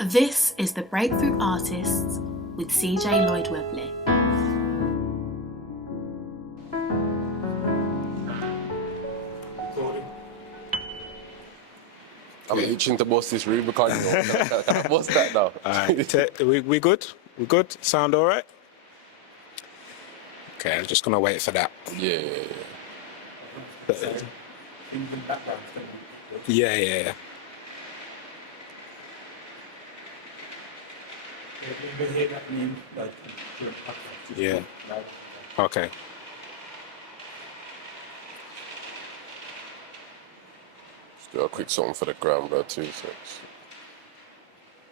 This is The Breakthrough Artists with CJ Lloyd Webley. I'm itching to bust this Rubicon. Can I bust that now? Alright, we good? We good? Sound all right? Okay, I'm just gonna wait for that. Yeah. Yeah. Yeah. Okay. Just do a quick something for the gram, bro. 2 seconds.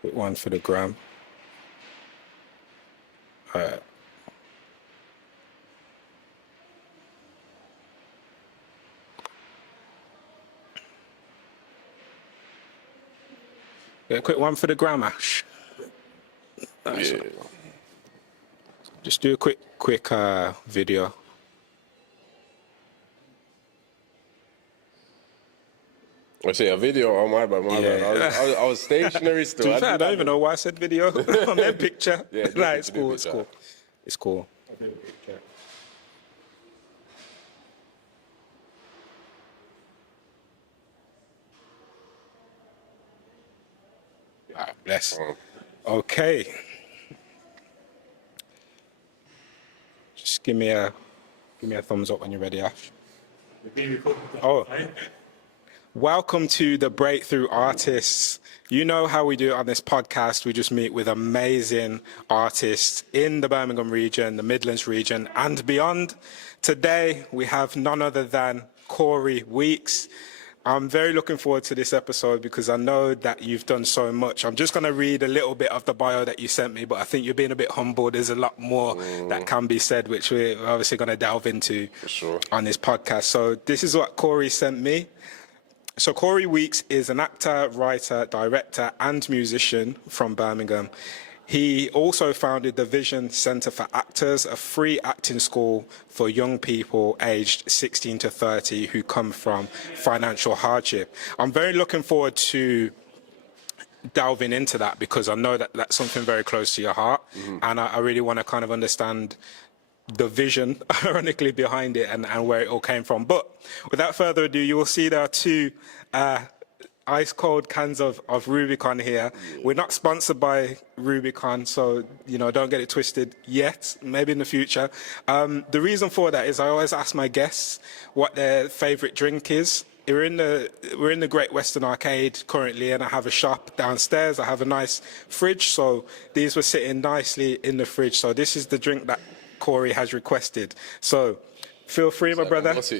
Quick one for the gram. Alright. Yeah, quick one for the gram, Ash. Nice. Yeah. Just do a quick video. I say a video. Oh my bad, my bad. I was stationary still. To be fair, I don't even know why I said video on that picture. Yeah, nah, it's cool. It's cool. It's cool. All right, bless. Okay. Just give me a thumbs up when you're ready, Ash. Oh. Welcome to the Breakthrough Artists. You know how we do it on this podcast. We just meet with amazing artists in the Birmingham region, the Midlands region, and beyond. Today, we have none other than Corey Weeks. I'm very looking forward to this episode because I know that you've done so much. I'm just going to read a little bit of the bio that you sent me, but I think you're being a bit humble. There's a lot more that can be said, which we're obviously going to delve into on this podcast. So this is what Corey sent me. So Corey Weeks is an actor, writer, director, and musician from Birmingham. He also founded the Vision Centre for Actors, a free acting school for young people aged 16 to 30 who come from financial hardship. I'm very looking forward to delving into that because I know that that's something very close to your heart, and I really want to kind of understand the vision, ironically, behind it and where it all came from. But without further ado, you will see there are two ice cold cans of Rubicon here. We're not sponsored by Rubicon, so don't get it twisted yet, maybe in the future. The reason for that is I always ask my guests what their favorite drink is. We're in the Great Western Arcade currently, and I have a shop downstairs. I have a nice fridge, so these were sitting nicely in the fridge. So this is the drink that Corey has requested. So feel free, my brother. Let's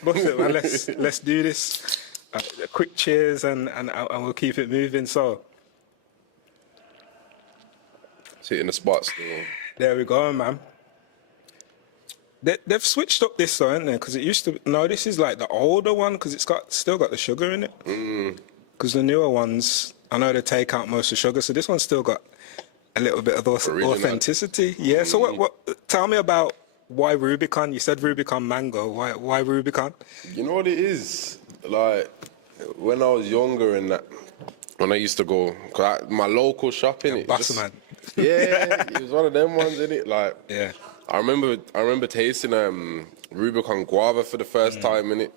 bust it, man. Let's do this. A quick cheers, and we'll keep it moving. So sit in the spot still. There we go, man. They've switched up this, though, haven't they? Because it used to. No, this is like the older one because it's still got the sugar in it. Because the newer ones, I know they take out most of the sugar, so this one's still got a little bit of authenticity. Yeah. So what? Tell me about why Rubicon. You said Rubicon Mango. Why Rubicon? You know what it is? Like when I was younger and that, when I used to go, my local shopping. Man. Yeah, it was one of them ones, innit? Like, yeah. I remember tasting Rubicon guava for the first time, innit?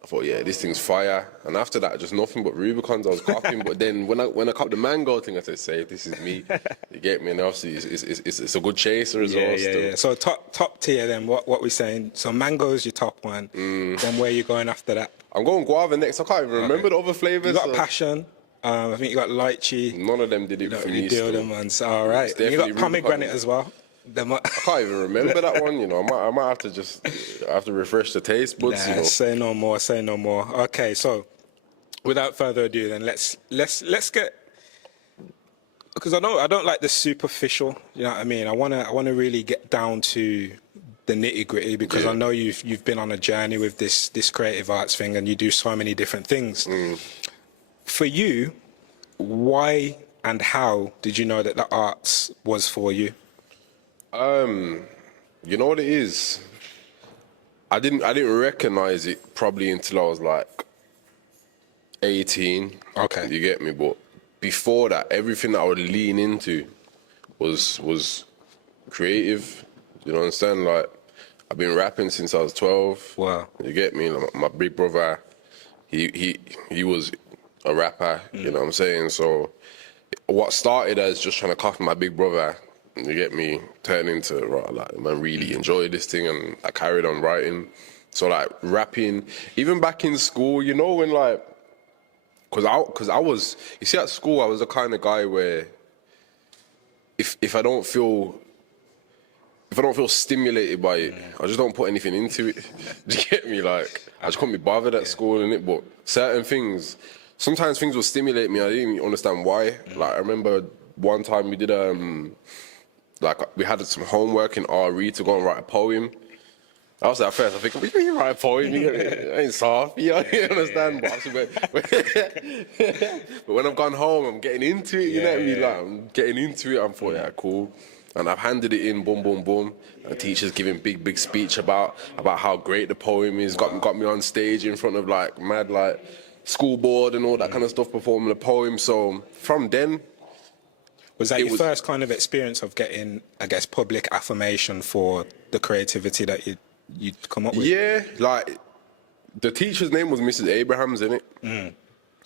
I thought, yeah, this thing's fire. And after that, just nothing but Rubicons I was copying. But then when I caught the mango thing, I said, "Say, this is me." You get me? And obviously, it's a good chaser as well. Yeah. So top tier then. What we're saying? So mango's your top one. Then where you going after that? I'm going guava next. I can't even remember the other flavors. You got passion. I think you got lychee. None of them did it for me. You deal them ones. All right. You got pomegranate as well. I can't even remember that one. I might have to refresh the taste buds. Say no more. Okay, so without further ado, then let's get, because I don't like the superficial. You know what I mean? I wanna really get down to the nitty gritty because I know you've been on a journey with this creative arts thing and you do so many different things. For you, why and how did you know that the arts was for you? You know what it is? I didn't recognize it probably until I was like 18. Okay. You get me? But before that, everything that I would lean into was creative. You know what I'm saying? Like, I've been rapping since I was 12. Wow. You get me? Like, my big brother, he was a rapper. You know what I'm saying? So what started as just trying to copy my big brother, you get me, turned into, right, like, man, really enjoyed this thing, and I carried on writing. So, like, rapping, even back in school, you know, when, like, cause I was, you see, at school, I was the kind of guy where if I don't feel stimulated by it, I just don't put anything into it. Do you get me? Like, I just couldn't be bothered at school, innit? But certain things, sometimes things will stimulate me. I didn't even understand why. Like, I remember one time we did like, we had some homework in RE to go and write a poem. I was at first, I think, you write a poem, it ain't soft, you understand? But when I've gone home, I'm getting into it, you know what I mean? Like, I'm getting into it, I'm thought, yeah, cool. And I've handed it in, boom, boom, boom. And the teacher's giving big speech about how great the poem is, got me on stage in front of, like, mad, like, school board and all that kind of stuff, performing the poem. So from then, was that your first kind of experience of getting, I guess, public affirmation for the creativity that you'd come up with? Yeah, like, the teacher's name was Mrs. Abrahams, innit?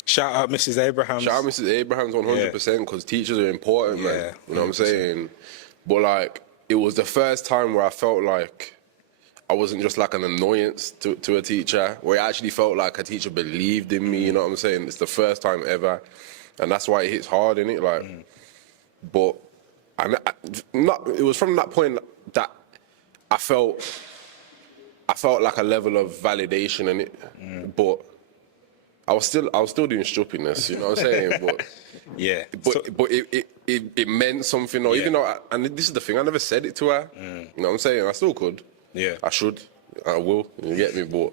Shout out Mrs. Abrahams. Shout out Mrs. Abrahams 100%, because teachers are important, man. You know what I'm saying? But, like, it was the first time where I felt like I wasn't just like an annoyance to a teacher, where it actually felt like a teacher believed in me, you know what I'm saying? It's the first time ever. And that's why it hits hard, innit? Like, but it was from that point that I felt like a level of validation in it, but I was still doing stupidness, you know what I'm saying? But yeah, but it meant something, or even though, and this is the thing, I never said it to her. You know what I'm saying? I still could. Yeah, I should. I will. You get me? But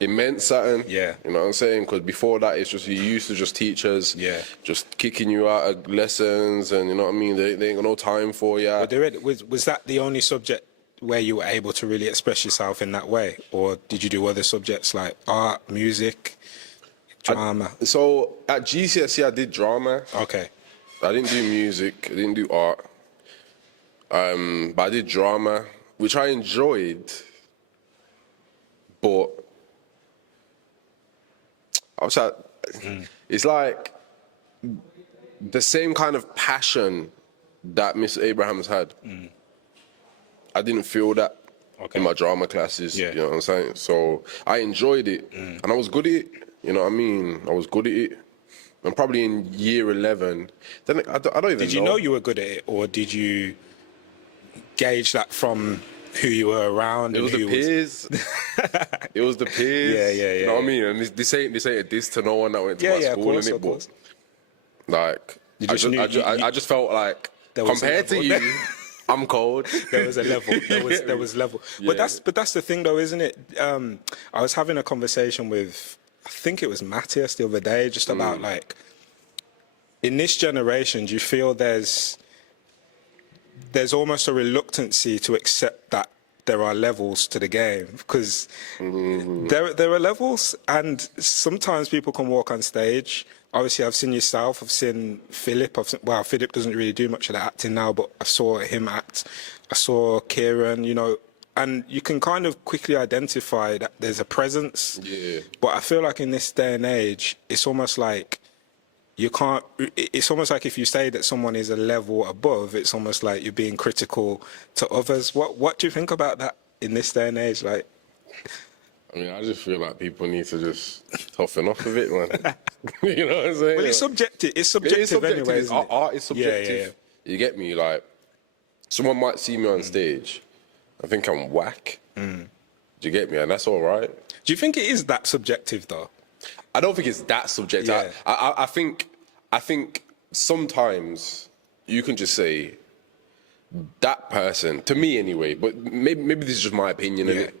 it meant something. Yeah. You know what I'm saying? Because before that, it's just, you used to just teachers. Yeah. Just kicking you out of lessons, and you know what I mean? They ain't got no time for you. Was that the only subject where you were able to really express yourself in that way, or did you do other subjects like art, music, drama? So at GCSE, I did drama. Okay. I didn't do music. I didn't do art. But I did drama, which I enjoyed. But I was like, it's like the same kind of passion that Miss Abrahams had. I didn't feel that in my drama classes, you know what I'm saying? So I enjoyed it, and I was good at it, you know what I mean? I was good at it. And probably in year 11, then I don't even know. Did you know you were good at it, or did you gauge that from who you were around? It was the peers. It was the peers. Yeah. You know what I mean? And this ain't a diss to no one that went to my school, course, innit? of course. Like, I just felt like, compared to you, I'm cold. There was a level. There was level. Yeah. But that's the thing, though, isn't it? I was having a conversation with, I think it was Matthias the other day, just about like, in this generation, do you feel there's almost a reluctancy to accept that there are levels to the game? Because there are levels, and sometimes people can walk on stage. Obviously, I've seen yourself, I've seen Philip. Philip doesn't really do much of the acting now, but I saw him act. I saw Kieran, you know, and you can kind of quickly identify that there's a presence. Yeah. But I feel like in this day and age, it's almost like you can't, it's almost like if you say that someone is a level above, it's almost like you're being critical to others. What do you think about that in this day and age? Like, I mean, I just feel like people need to just toughen off a bit, man. You know what I'm saying? Well, it's subjective. It's subjective anyway, isn't it? Art is subjective. Yeah. You get me? Like, someone might see me on stage, I think I'm whack. Do you get me? And that's all right. Do you think it is that subjective, though? I don't think it's that subjective. Yeah. I think sometimes you can just say, that person, to me anyway, but maybe this is just my opinion, innit?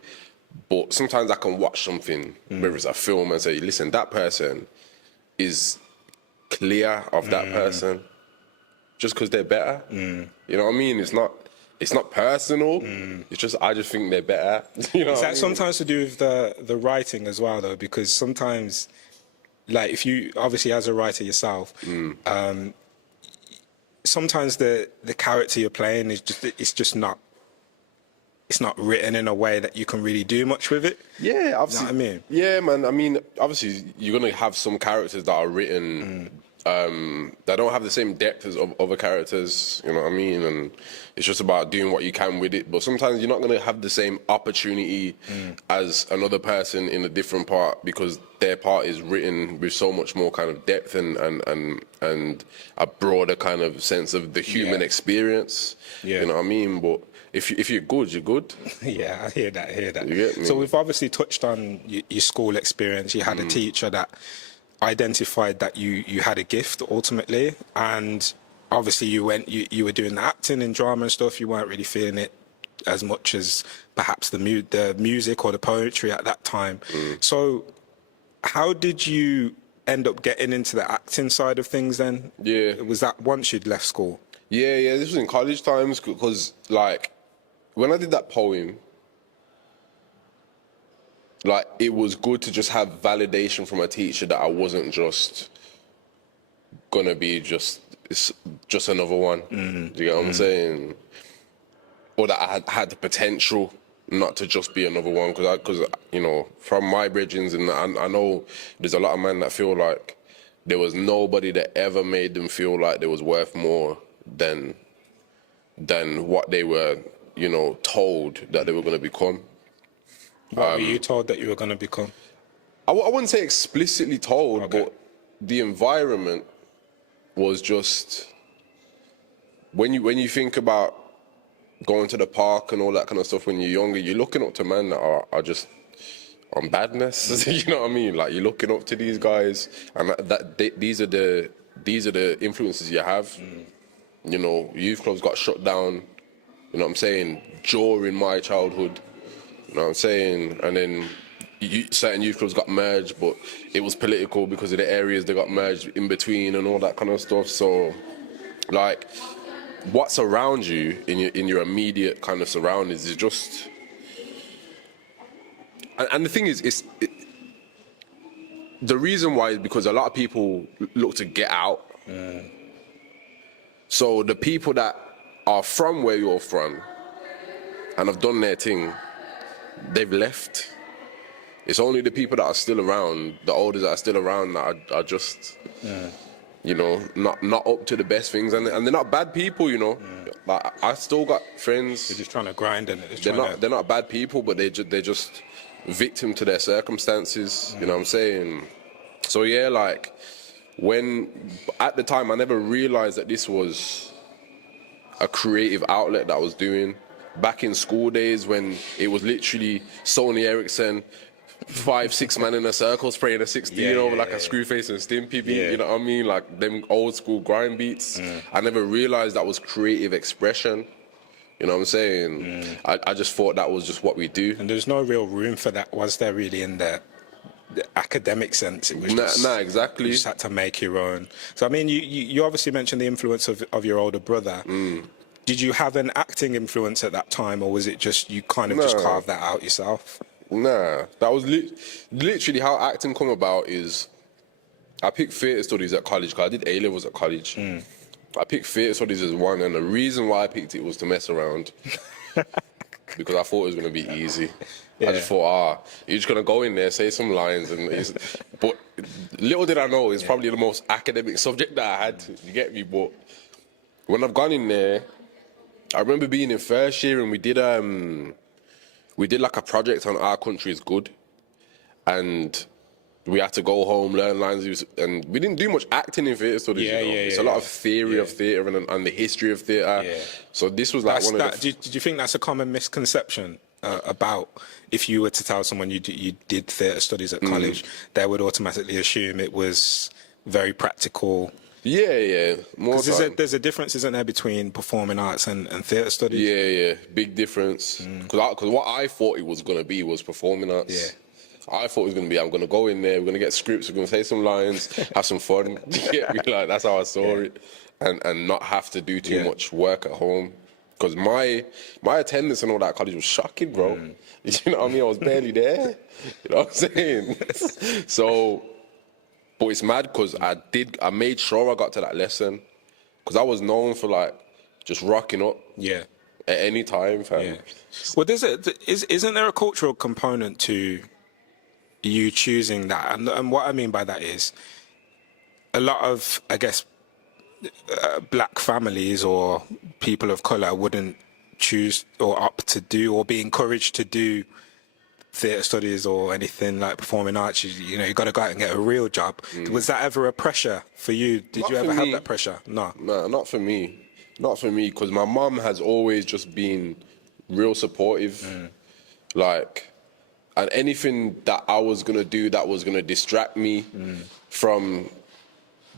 But sometimes I can watch something, whether it's a film, and say, listen, that person is clear of that person just because they're better. You know what I mean? It's not personal. It's just, I just think they're better. You know Is that sometimes to do with the writing as well, though? Because sometimes like if you obviously as a writer yourself, sometimes the character you're playing is just not. It's not written in a way that you can really do much with it. Yeah, obviously. You know what I mean? Yeah, man. I mean, obviously, you're gonna have some characters that are written that don't have the same depth as other characters. You know what I mean? And it's just about doing what you can with it. But sometimes you're not gonna have the same opportunity as another person in a different part because their part is written with so much more kind of depth and a broader kind of sense of the human experience. Yeah. You know what I mean? But if you're good, you're good. Yeah, I hear that. You get me? So we've obviously touched on your school experience. You had a teacher that identified that you had a gift ultimately, and obviously you were doing the acting and drama and stuff. You weren't really feeling it as much as perhaps the music or the poetry at that time. So how did you end up getting into the acting side of things then? Yeah. Was that once you'd left school? Yeah, this was in college times because, like, when I did that poem, like, it was good to just have validation from a teacher that I wasn't just gonna be just another one. Do you get what I'm saying? Or that I had the potential not to just be another one, because you know, from my bridgings, and I know there's a lot of men that feel like there was nobody that ever made them feel like they was worth more than what they were, you know, told that they were going to become. What were you told that you were going to become? I wouldn't say explicitly told, Okay. but the environment was just, when you think about going to the park and all that kind of stuff when you're younger, you're looking up to men that are just on badness. You know what I mean? Like, you're looking up to these guys, and these are the influences you have. You know, youth clubs got shut down, you know what I'm saying, during my childhood, you know what I'm saying, and then certain youth clubs got merged, but it was political because of the areas they got merged in between and all that kind of stuff. So, like, what's around you in your immediate kind of surroundings is just, and the thing is, the reason why is because a lot of people look to get out. So the people that are from where you're from and have done their thing, they've left. It's only the people that are still around, the elders that are still around, that are just, you know, not up to the best things, and they're not bad people, you know. Like, I still got friends. They're just trying to grind and They're not bad people, but they're just victim to their circumstances. You know what I'm saying? So yeah, like, when at the time I never realized that this was a creative outlet that I was doing. Back in school days, when it was literally Sony Ericsson, 5-6 man in a circle spraying a 16 over like a Screwface and Stimpy beat, you know what I mean? Like them old school grind beats. I never realized that was creative expression. You know what I'm saying? I just thought that was just what we do. And there's no real room for that, was there, really, in the academic sense? It was Exactly. You just had to make your own. So, I mean, you obviously mentioned the influence of your older brother. Did you have an acting influence at that time, or was it just you kind of just carved that out yourself? Nah, that was literally how acting come about. Is I picked theatre studies at college, because I did A-levels at college. I picked theatre studies as one, and the reason why I picked it was to mess around. Because I thought it was going to be easy. I just thought, you're just going to go in there, say some lines, but little did I know, it's probably the most academic subject that I had, you get me? But when I've gone in there, I remember being in first year, and we did like a project on Our Country is Good, and we had to go home, learn lines, and we didn't do much acting in theatre studies. It's a lot of theory of theatre and the history of theatre. So this was like Did you think that's a common misconception about, if you were to tell someone you did theatre studies at college, they would automatically assume it was very practical? More time. There's a difference, isn't there, between performing arts and theatre studies? Big difference. Because what I thought it was going to be was performing arts. I thought it was going to be, I'm going to go in there, we're going to get scripts, we're going to say some lines, have some fun. Like, that's how I saw it. And not have to do too much work at home. Because my attendance and all that at college was shocking, bro. You know what I mean? I was barely there. You know what I'm saying? So, But it's mad because I made sure I got to that lesson because I was known for like just rocking up Yeah. at any time, fam. Yeah. Well, isn't there a cultural component to you choosing that? And what I mean by that is a lot of, I guess, black families or people of color wouldn't choose or opt to do or be encouraged to do theatre studies or anything like performing arts. You know, you got to go out and get a real job. Was that ever a pressure for you? Did Not you for ever have me. that pressure? No. No, not for me. Not for me, because my mum has always just been real supportive. Like, and anything that I was going to do that was going to distract me from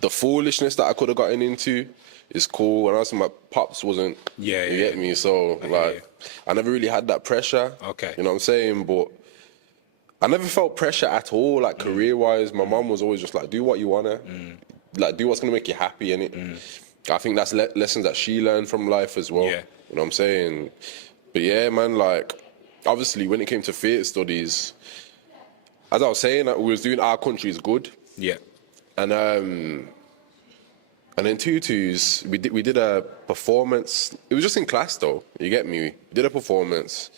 the foolishness that I could have gotten into is cool. And also my pops wasn't, you get me? So, like, I never really had that pressure. Okay. You know what I'm saying? But I never felt pressure at all, like, career-wise. My mum was always just like, do what you want to. Like, do what's going to make you happy, innit? I think that's lessons that she learned from life as well. Yeah. You know what I'm saying? But yeah, man, like, obviously when it came to theatre studies, as I was saying, we was doing Our Country is Good. Yeah. And then Tutus, we did a performance. It was just in class though, you get me? We did a performance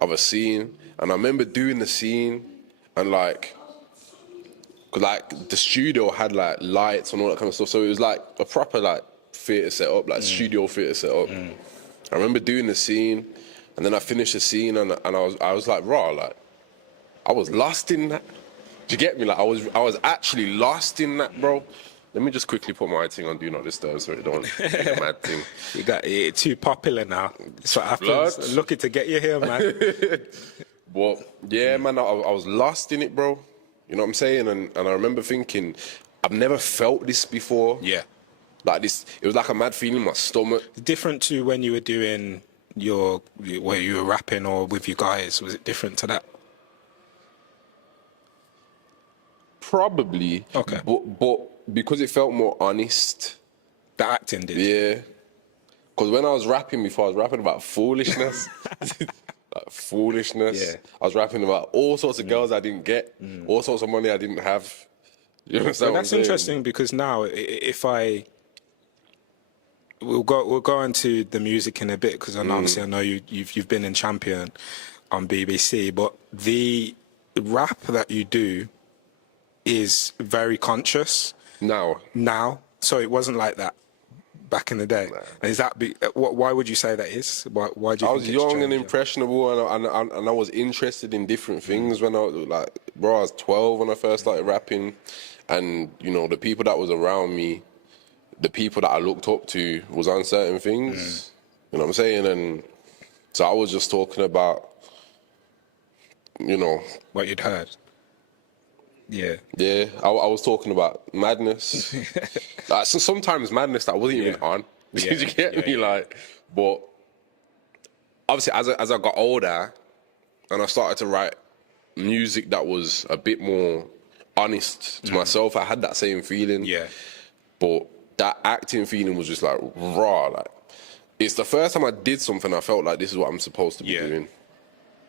of a scene. And I remember doing the scene and like, cause like the studio had like lights and all that kind of stuff. So it was like a proper like theatre set up, like studio theatre set up. I remember doing the scene and then I finished the scene and I was like, raw, like, I was lost in that. Do you get me? Like I was actually lost in that, bro. Let me just quickly put my thing on Do Not Disturb so it don't be a mad thing. You got it too popular now. That's what happens. Blood. Looking to get you here, man. But yeah, man, I was lost in it, bro. You know what I'm saying? And I remember thinking, I've never felt this before. Yeah. Like this, it was like a mad feeling in my stomach. Different to when you were doing where you were rapping or with you guys. Was it different to that? Probably. Okay. But because it felt more honest. The acting did. Yeah. Because when I was rapping before, I was rapping about foolishness. Like foolishness. Yeah. I was rapping about all sorts of girls I didn't get, all sorts of money I didn't have. You understand Well, what I'm that's saying? interesting because now, if we'll go into the music in a bit because obviously I know you've been in Champion on BBC, but the rap that you do is very conscious now. So it wasn't like that back in the day. And is that why would you say that is? Why do you? I think was it's young and changed? impressionable, and I was interested in different things when I was like, bro, I was 12 when I first started rapping, and you know the people that was around me, the people that I looked up to was on certain things. You know what I'm saying? And so I was just talking about, you know, What you'd heard. Yeah. yeah, I was talking about madness. Like, so sometimes madness that I wasn't even on. Yeah. Did you get me? Yeah. Like, but obviously as I got older and I started to write music that was a bit more honest to myself, I had that same feeling. Yeah. But that acting feeling was just like raw. Like, it's the first time I did something I felt like this is what I'm supposed to be doing.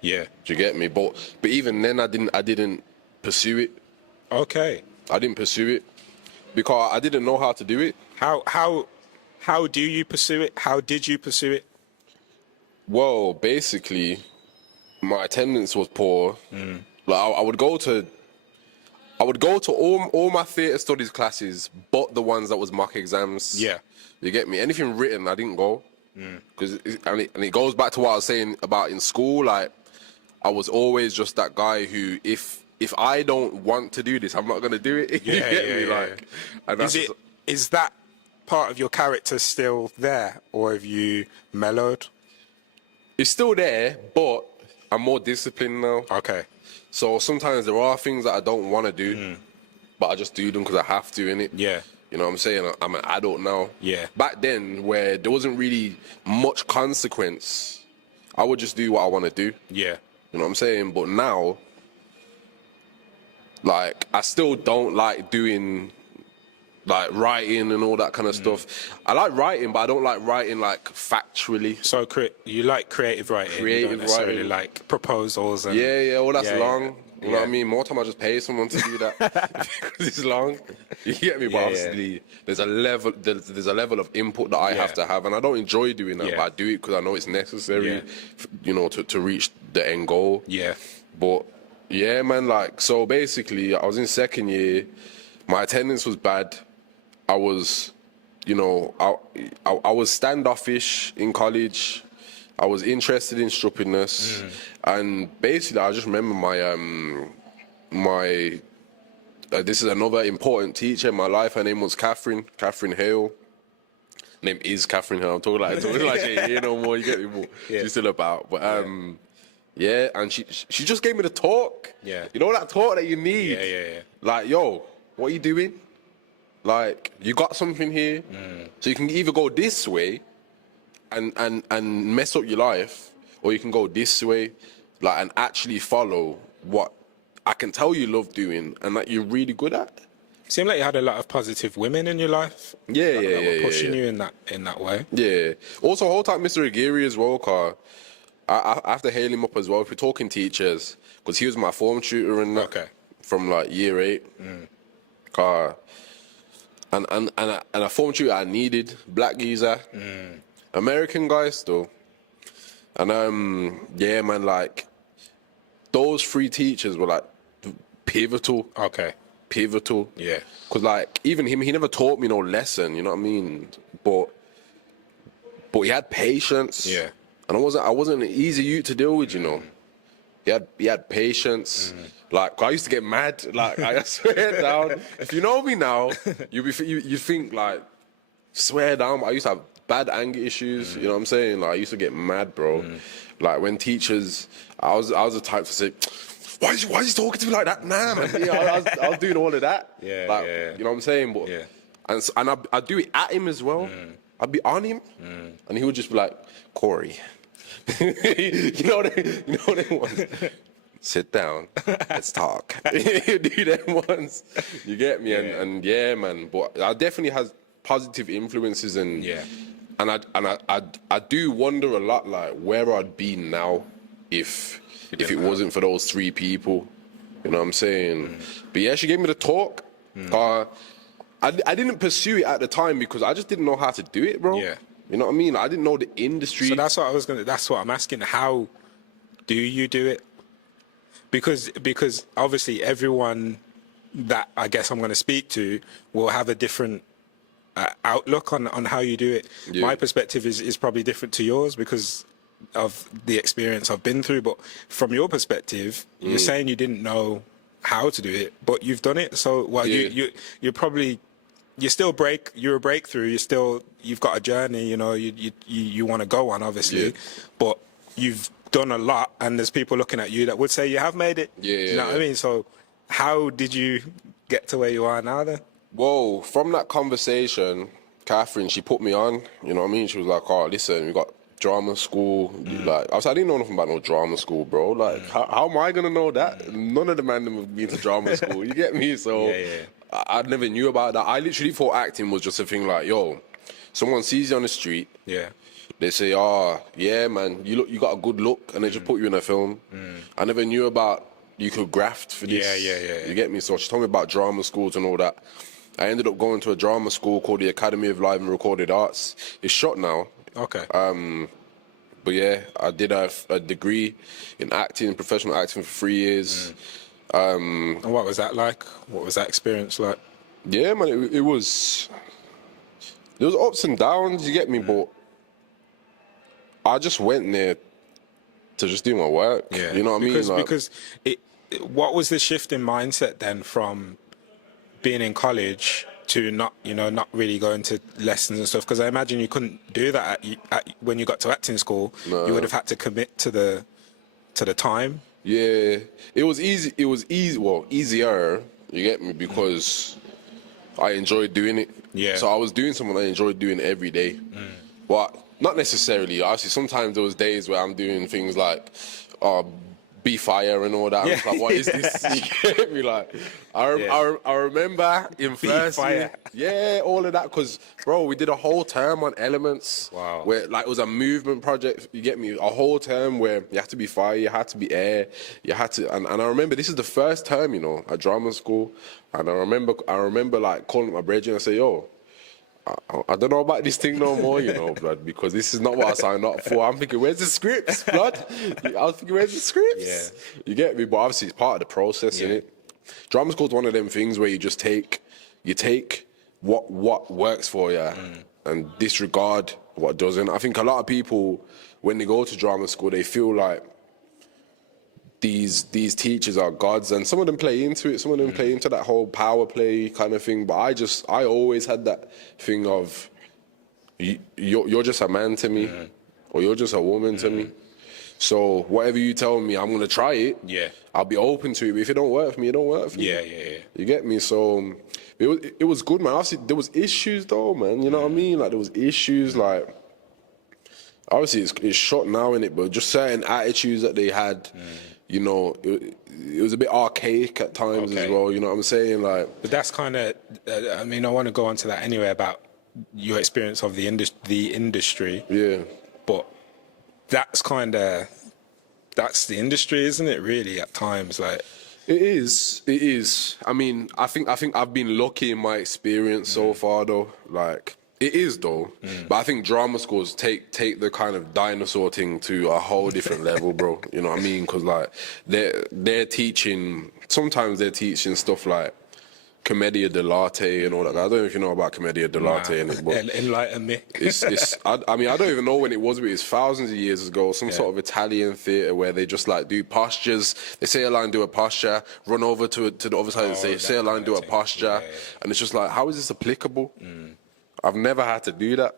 Yeah. Do you get me? But even then I didn't pursue it. Okay. I didn't pursue it because I didn't know how to do it. How do you pursue it? How did you pursue it? Well, basically, my attendance was poor. Like I would go to all my theatre studies classes, but the ones that was mock exams. Yeah. You get me? Anything written, I didn't go. Because it goes back to what I was saying about in school. Like I was always just that guy who if I don't want to do this, I'm not gonna do it. You get me? Like, and that's Is that part of your character still there, or have you mellowed? it's still there, but I'm more disciplined now. Okay. So sometimes there are things that I don't want to do, but I just do them because I have to, innit? Yeah. You know what I'm saying? I'm an adult now. Yeah. Back then, where there wasn't really much consequence, I would just do what I want to do. Yeah. You know what I'm saying? But now, like, I still don't like doing, like, writing and all that kind of stuff. I like writing, but I don't like writing, like, factually. So you like creative writing. You Creative don't necessarily writing. like proposals and Yeah, all that's long. You know what I mean? More time I just pay someone to do that because it's long. You get me? But obviously, there's a level of input that I have to have, and I don't enjoy doing that, but I do it because I know it's necessary, you know, to reach the end goal. Yeah. But yeah, man, like, so basically, I was in second year. My attendance was bad. I was, you know, I was standoffish in college. I was interested in stupidness, and basically, I just remember this is another important teacher in my life. Her name was Catherine Hale. Name is Catherine Hale. I'm talking like she ain't here no more. You get me more. She's still about, but yeah, and she just gave me the talk. Yeah, you know that talk that you need. Yeah. Like, yo, what are you doing? Like, you got something here, so you can either go this way and mess up your life, or you can go this way, like, and actually follow what I can tell you love doing and that you're really good at. Seemed like you had a lot of positive women in your life. Yeah, that were pushing you in that way. Yeah. Also, hold tight, Mr. Aguirre as well, car. I have to hail him up as well if we're talking teachers, because he was my form tutor and from like year 8. Car. And a form tutor I needed, black geezer. American guys still. And yeah, man, like, those 3 teachers were like pivotal. Pivotal. Yeah. Cause like, even him, he never taught me no lesson, you know what I mean? But he had patience. Yeah. And I wasn't an easy youth to deal with, you know. He had patience. Like, I used to get mad. Like, I swear down. If you know me now, you think like, swear down. I used to have bad anger issues. You know what I'm saying? Like, I used to get mad, bro. Like, when teachers, I was the type to say, why is he talking to me like that? Nah, man. I was doing all of that. Yeah, like, you know what I'm saying? But and I'd do it at him as well. I'd be on him, and he would just be like, Corey. you know them ones. Sit down, let's talk. Do them ones. You get me? And yeah, man. But I definitely has positive influences, and I do wonder a lot, like, where I'd be now if it wasn't for those 3 people. You know what I'm saying? But yeah, she gave me the talk. I didn't pursue it at the time because I just didn't know how to do it, bro. Yeah. You know what I mean? I didn't know the industry. So that's what I'm asking. How do you do it? Because obviously everyone that I guess I'm going to speak to will have a different outlook on how you do it. Yeah. My perspective is probably different to yours because of the experience I've been through. But from your perspective, you're saying you didn't know how to do it, but you've done it. So you're probably. You're a breakthrough. You've got a journey, you know, you want to go on, obviously, but you've done a lot, and there's people looking at you that would say you have made it. You know what I mean? So how did you get to where you are now then? Whoa, from that conversation, Catherine, she put me on, you know what I mean? She was like, oh, listen, we got drama school. Like, I didn't know nothing about no drama school, bro. Like, how am I going to know that? None of the men have been to drama school, you get me? So I never knew about that. I literally thought acting was just a thing like, yo, someone sees you on the street. Yeah. They say, oh, yeah, man, you got a good look, and they just put you in a film. I never knew about you could graft for this. Yeah. You get me? So she told me about drama schools and all that. I ended up going to a drama school called the Academy of Live and Recorded Arts. It's shut now. Okay. But yeah, I did a degree in acting, professional acting for 3 years. And what was that like? What was that experience like? Yeah, man, it was ups and downs, you get me, but I just went there to just do my work. Yeah. You know what I mean? Because what was the shift in mindset then from being in college to not really going to lessons and stuff? Because I imagine you couldn't do that when you got to acting school. No. You would have had to commit to the time. Yeah, it was easy. It was easy. Well, easier. You get me, because I enjoyed doing it. Yeah. So I was doing something I enjoyed doing every day. But not necessarily. Obviously, sometimes there was days where I'm doing things like be fire and all that. I was like, what is this? You get me? Like, I remember in first year, all of that. Because, bro, we did a whole term on elements. Wow. Where, like, it was a movement project, you get me? A whole term where you had to be fire, you had to be air, you had to... And I remember this is the first term, you know, at drama school. And I remember like, calling my brethren and say, yo, I don't know about this thing no more, you know, blood, because this is not what I signed up for. I'm thinking, where's the scripts, blood? I was thinking, where's the scripts? Yeah. You get me? But obviously it's part of the process, innit? Drama school's one of them things where you just take what works for you and disregard what doesn't. I think a lot of people, when they go to drama school, they feel like these teachers are gods, and some of them play into it, some of them play into that whole power play kind of thing, but I always had that thing of you're just a man to me, or you're just a woman to me, so whatever you tell me, I'm gonna try it. I'll be open to it, but if it don't work for me, it don't work for me. You get me? So it was good, man. Obviously there was issues though, man, you know what I mean? Like there was issues, like obviously it's shot now, innit, but just certain attitudes that they had, you know, it was a bit archaic at times as well, you know what I'm saying? Like, but that's kind of, I mean, I want to go on to that anyway about your experience of the industry. Yeah. But that's the industry, isn't it, really, at times? Like, It is. I mean, I think I've been lucky in my experience so far, though. Like, it is, though. But I think drama schools take the kind of dinosaur thing to a whole different level, bro. You know what I mean? Because, like, they're teaching... Sometimes they're teaching stuff like commedia dell'arte and all that. I don't know if you know about commedia dell'arte in it, but... Enlighten me. I mean, I don't even know when it was, but it's thousands of years ago. Some sort of Italian theatre where they just, like, do postures. They say a line, do a posture, run over to the other side and say a line, do a posture. And it's just like, how is this applicable? I've never had to do that.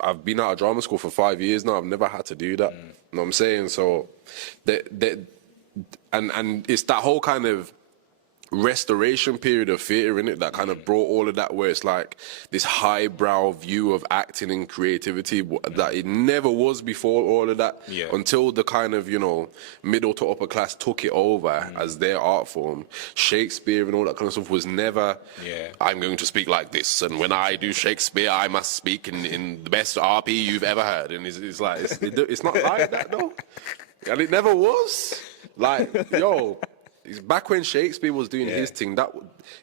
I've been out of drama school for 5 years now. I've never had to do that. You know what I'm saying? So, and it's that whole kind of restoration period of theatre, innit, that kind of brought all of that, where it's like this highbrow view of acting and creativity that it never was before all of that, until the kind of, you know, middle to upper class took it over as their art form. Shakespeare and all that kind of stuff was never, I'm going to speak like this, and when I do Shakespeare, I must speak in the best RP you've ever heard. And it's like, it's not like that, though. And it never was. Like, yo... Back when Shakespeare was doing his thing,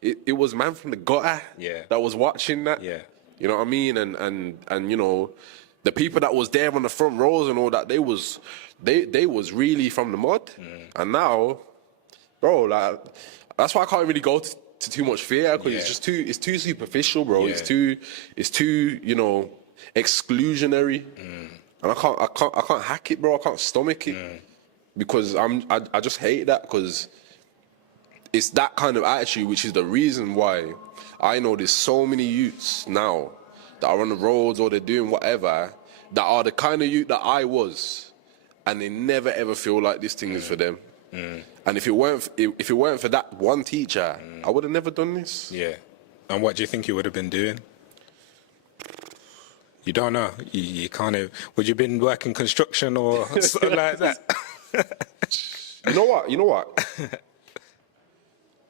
it was man from the gutter that was watching that. You know what I mean? And you know, the people that was there on the front rows and all that, they was really from the mud. And now, bro, like that's why I can't really go to too much theatre, because it's too superficial, bro. It's too you know, exclusionary. And I can't hack it, bro. I can't stomach it because I just hate that, because it's that kind of attitude which is the reason why I know there's so many youths now that are on the roads or they're doing whatever that are the kind of youth that I was, and they never ever feel like this thing is for them. And if it weren't for that one teacher, I would have never done this. Yeah. And what do you think you would have been doing? You don't know. You kind of... Would you been working construction or something like that? You know what?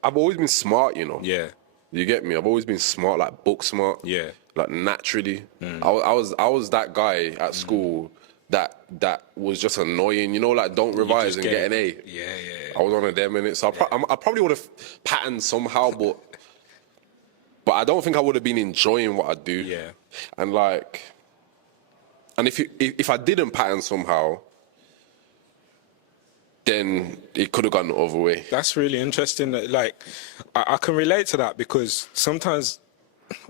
I've always been smart, you know. Yeah. You get me? I've always been smart, like book smart. Yeah. Like naturally. I was that guy at school that was just annoying, you know, like don't revise and get an A. Yeah. I was one of them in it, so I probably would have patterned somehow, but I don't think I would have been enjoying what I do. Yeah. And like, and if I didn't pattern somehow, then it could have gone the other way. That's really interesting. Like, I can relate to that, because sometimes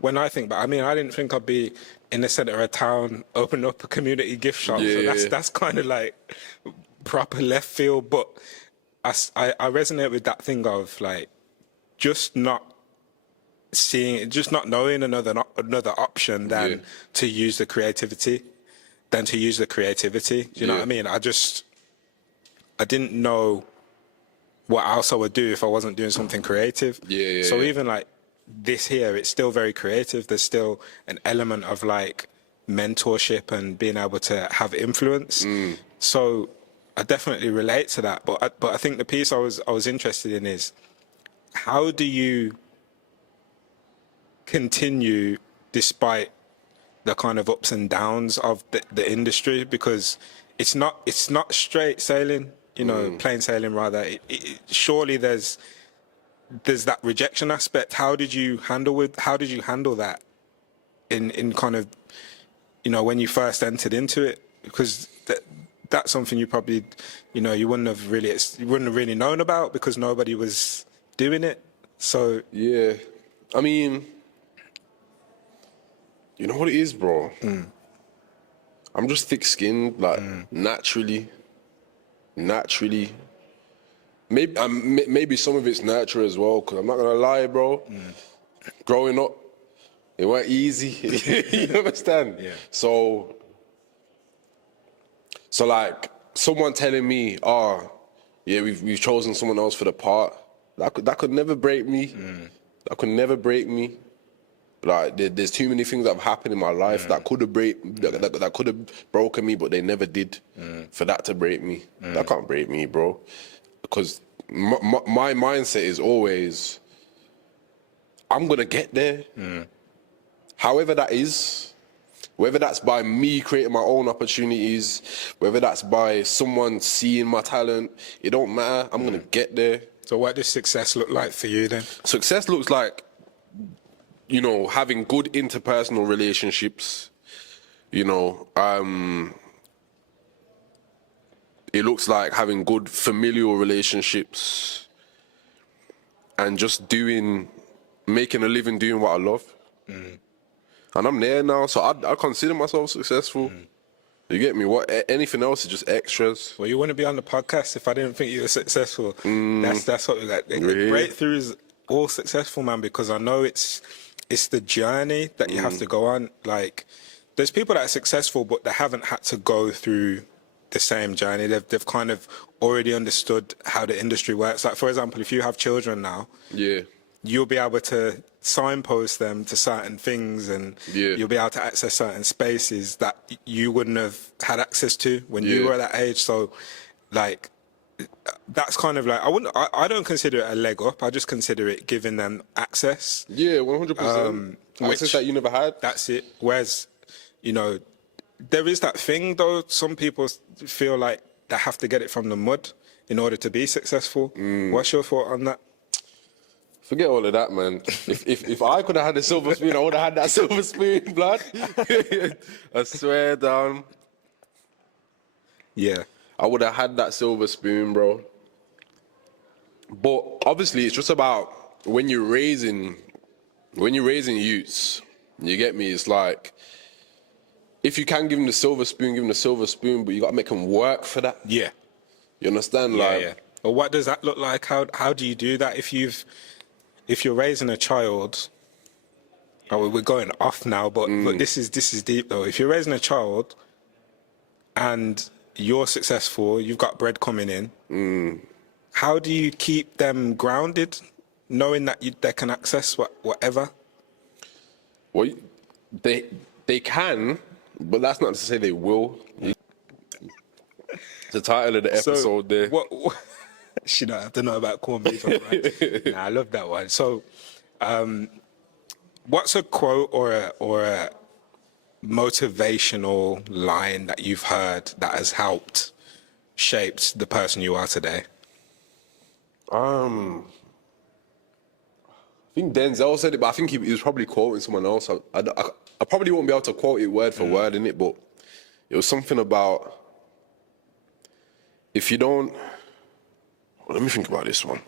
when I think back, I mean, I didn't think I'd be in the centre of a town, opening up a community gift shop. So that's kind of like proper left field. But I resonate with that thing of like just not knowing another option than to use the creativity. Do you know what I mean? I didn't know what else I would do if I wasn't doing something creative. So even like this here, it's still very creative. There's still an element of like mentorship and being able to have influence. So I definitely relate to that. But I think the piece I was interested in is, how do you continue despite the kind of ups and downs of the industry? Because it's not straight sailing, plain sailing rather. Surely there's that rejection aspect. How did you handle that in kind of, when you first entered into it? Because that's something you probably, you wouldn't have really known about because nobody was doing it. So Yeah, I mean, you know what it is, bro? I'm just thick-skinned, like, naturally. Maybe some of it's natural as well, because I'm not going to lie, bro. Growing up, it weren't easy. You understand? Yeah. So like, someone telling me, yeah, we've chosen someone else for the part, that could never break me. That could never break me. Like, there's too many things that have happened in my life that could have that could have broken me, but they never did. For that to break me, that can't break me, bro. Because my mindset is always, I'm gonna get there. However that is, whether that's by me creating my own opportunities, whether that's by someone seeing my talent, it don't matter. I'm gonna get there. So what does success look like for you then? Success looks like, having good interpersonal relationships, it looks like having good familial relationships and just making a living doing what I love. And I'm there now, so I consider myself successful. You get me? Anything else is just extras. Well, you wouldn't be on the podcast if I didn't think you were successful. That's what like. Really? Breakthrough is all successful, man, because I know it's the journey that you have to go on. Like, there's people that are successful, but they haven't had to go through the same journey. They've kind of already understood how the industry works. Like, for example, if you have children now, you'll be able to signpost them to certain things, and you'll be able to access certain spaces that you wouldn't have had access to when you were at that age. So, like, that's kind of like, I don't consider it a leg up. I just consider it giving them access. Yeah, 100%. Access that you never had. That's it. Whereas, there is that thing though. Some people feel like they have to get it from the mud in order to be successful. What's your thought on that? Forget all of that, man. If I could have had a silver spoon, I would have had that silver spoon, blood. I swear down. Yeah. I would have had that silver spoon, bro. But obviously, it's just about when you're raising youths, you get me? It's like, if you can give them the silver spoon, give them the silver spoon, but you got to make them work for that. Yeah. You understand? Yeah. Well, what does that look like? How do you do that? If you're raising a child, we're going off now, but this is deep though. If you're raising a child and you're successful, you've got bread coming in, how do you keep them grounded, knowing that they can access whatever? Well, they can, but that's not to say they will. The title of the episode there. She don't have to know about corned beef, right? Nah, I love that one. So, what's a quote or a motivational line that you've heard that has helped shaped the person you are today? I think Denzel said it, but I think he was probably quoting someone else. I probably won't be able to quote it word for word in it, but it was something about, if you don't... Let me think about this one.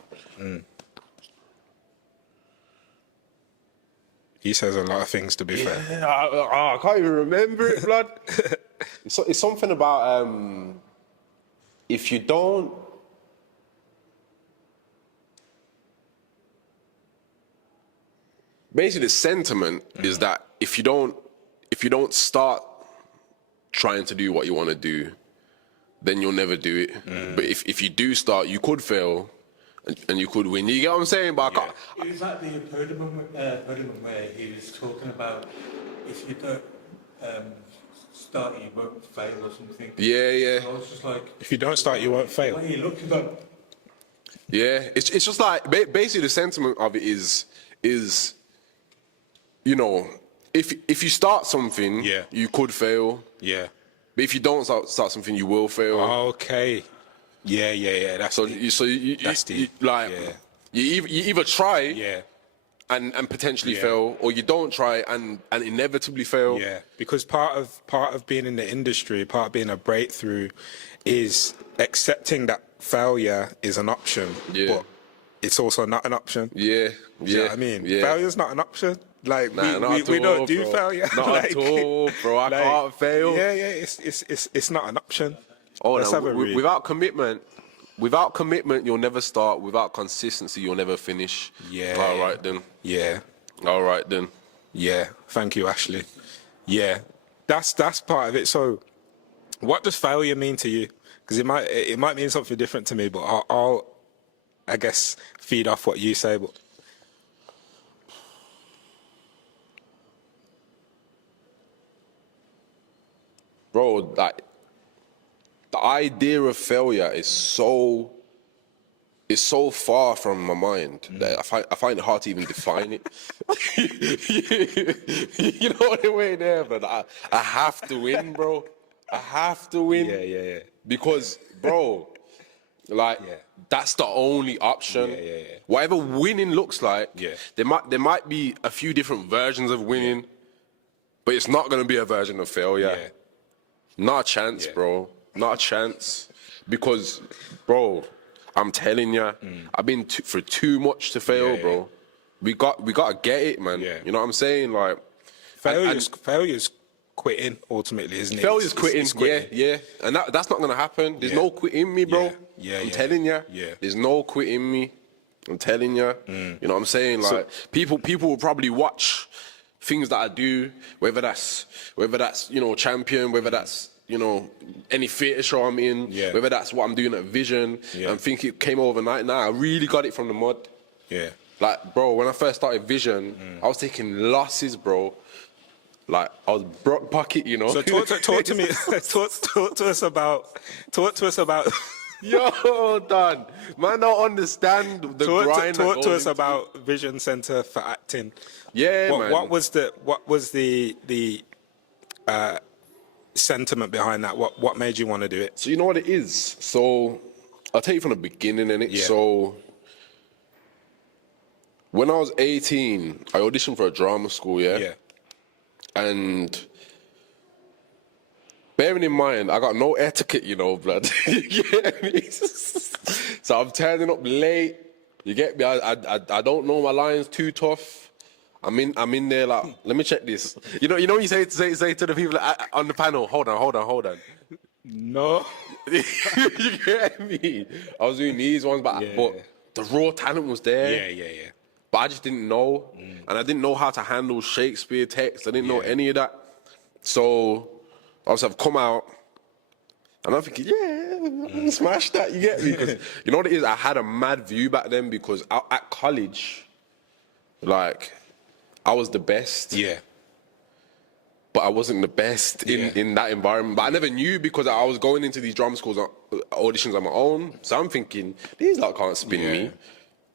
He says a lot of things, to be fair. Yeah, I can't even remember it, blood. It's something about, if you don't... Basically, the sentiment is that if you don't start trying to do what you want to do, then you'll never do it. But if you do start, you could fail, and you could win. You get what I'm saying? But I can't. It was like the podium where he was talking about, if you don't start, you won't fail or something. Yeah, yeah. So I was just like, If you don't start, you won't fail. when you look at that, Yeah, it's just like basically the sentiment of it is you know, if you start something, Yeah. you could fail. Yeah. But if you don't start something, you will fail. Okay. Yeah. That's So deep. that's deep. like Yeah. you either try Yeah. and potentially Yeah. fail, or you don't try and inevitably fail. Yeah, because part of being in the industry, part of being a breakthrough, is accepting that failure is an option, Yeah. but it's also not an option. Yeah, Do you know yeah. what I mean? Yeah. Failure's not an option. Like Nah, not at we don't all, do bro. failure. Not like, at all, bro. I can't fail. Yeah, it's not an option. Oh, Let's no, have a read. without commitment, you'll never start. Without consistency, you'll never finish. Yeah. All right then. Yeah. All right then. Yeah, thank you, Ashley. Yeah, that's part of it. So, what does failure mean to you? Because it might mean something different to me, but I'll I guess feed off what you say. But Bro, like the idea of failure is so far from my mind that I find it hard to even define it. You know what I mean there, but I have to win, bro. I have to win. yeah. Because, bro, like Yeah. that's the only option. Yeah. Whatever winning looks like, Yeah. there might be a few different versions of winning, but it's not gonna be a version of failure. Yeah. Not a chance, Yeah. bro. Not a chance. Because, bro, I'm telling you, I've been through too much to fail, Yeah. bro. We gotta get it, man. Yeah. You know what I'm saying? Like, failure's quitting ultimately, isn't it? failure's quitting. It's quitting. Yeah. And that's not gonna happen. There's Yeah. no quitting me, bro. Yeah. I'm telling you. Yeah. There's no quitting me. I'm telling you. You know what I'm saying? Like, people will probably watch things that I do, whether that's Champion, whether that's any theatre show I'm in, Yeah. whether that's what I'm doing at Vision, Yeah. and think it came overnight. Nah, I really got it from the mud. Yeah. Like, bro, when I first started Vision, I was taking losses, bro. Like, I was broke pocket, you know. So talk to me. talk to us about. Yo, Dan, man, don't understand the grind. Talk to us about Vision Centre for Acting. Yeah, man. What was the sentiment behind that? What made you want to do it? So you know what it is? So I'll tell you from the beginning, innit? Yeah. So when I was 18, I auditioned for a drama school, yeah? And bearing in mind, I got no etiquette, blood. You get me? So I'm turning up late. You get me? I don't know my lines too tough. I'm in there like, let me check this. You know you say to the people on the panel, hold on. No. You get me? I was doing these ones, but the raw talent was there. Yeah. But I just didn't know. And I didn't know how to handle Shakespeare text. I didn't know any of that. So obviously I've come out and I'm thinking, smash that, you get me? Because you know what it is? I had a mad view back then because at college, like, I was the best. Yeah. But I wasn't the best in that environment. But I never knew because I was going into these drama schools auditions on my own. So I'm thinking, these lot can't spin me.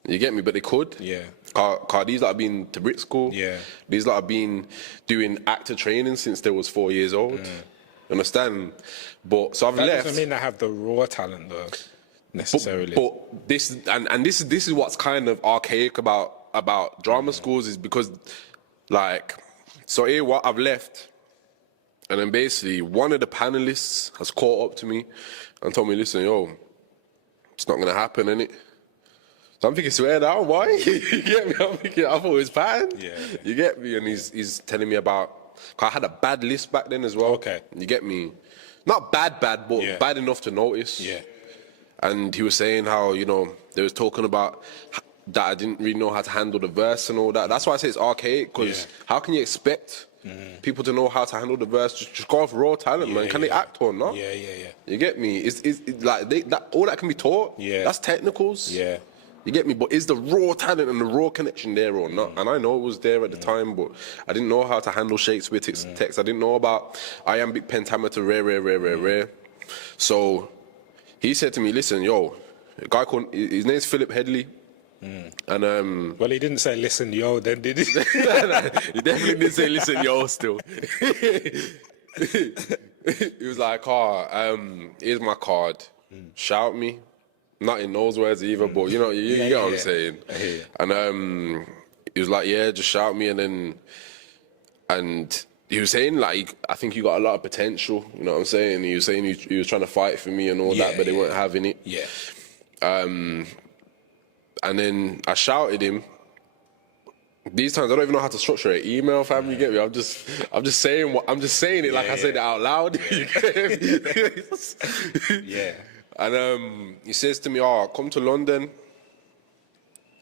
You get me? But they could. Yeah. Cause these lot have been to Brit school. Yeah. These lot have been doing actor training since they was 4 years old. Understand? But so I've That left. doesn't mean I have the raw talent though, necessarily. But this is what's kind of archaic about drama schools is because, like, so here what I've left, and then basically one of the panelists has caught up to me and told me, listen, yo, it's not gonna happen, innit? So I'm thinking, swear down, why? You get me? I'm thinking, I thought it was fine. Yeah. You get me? And he's telling me about, cause I had a bad list back then as well. Okay. You get me? Not bad, but bad enough to notice. Yeah. And he was saying how, they was talking about that I didn't really know how to handle the verse and all that. That's why I say it's archaic, because how can you expect people to know how to handle the verse? Just go off raw talent, man. Can they act or not? Yeah. You get me? It's like all that can be taught. Yeah. That's technicals. Yeah. You get me? But is the raw talent and the raw connection there or not? And I know it was there at the time, but I didn't know how to handle Shakespeare text. I didn't know about iambic pentameter, rare. So he said to me, listen, yo, a guy called, his name's Philip Headley. And Well, he didn't say listen, yo, then did he? he definitely didn't say listen, yo, still. He was like, here's my card. Shout me. Not in those words either, but you know, you get what I'm saying. And he was like, yeah, just shout me. And he was saying, like, I think you got a lot of potential, you know what I'm saying? He was saying he was trying to fight for me and all that, but they weren't having it. Yeah. And then I shouted him. These times I don't even know how to structure an email, fam. You get me? I'm just saying it like I said it out loud. You get me? Yeah. And he says to me, "Oh, come to London."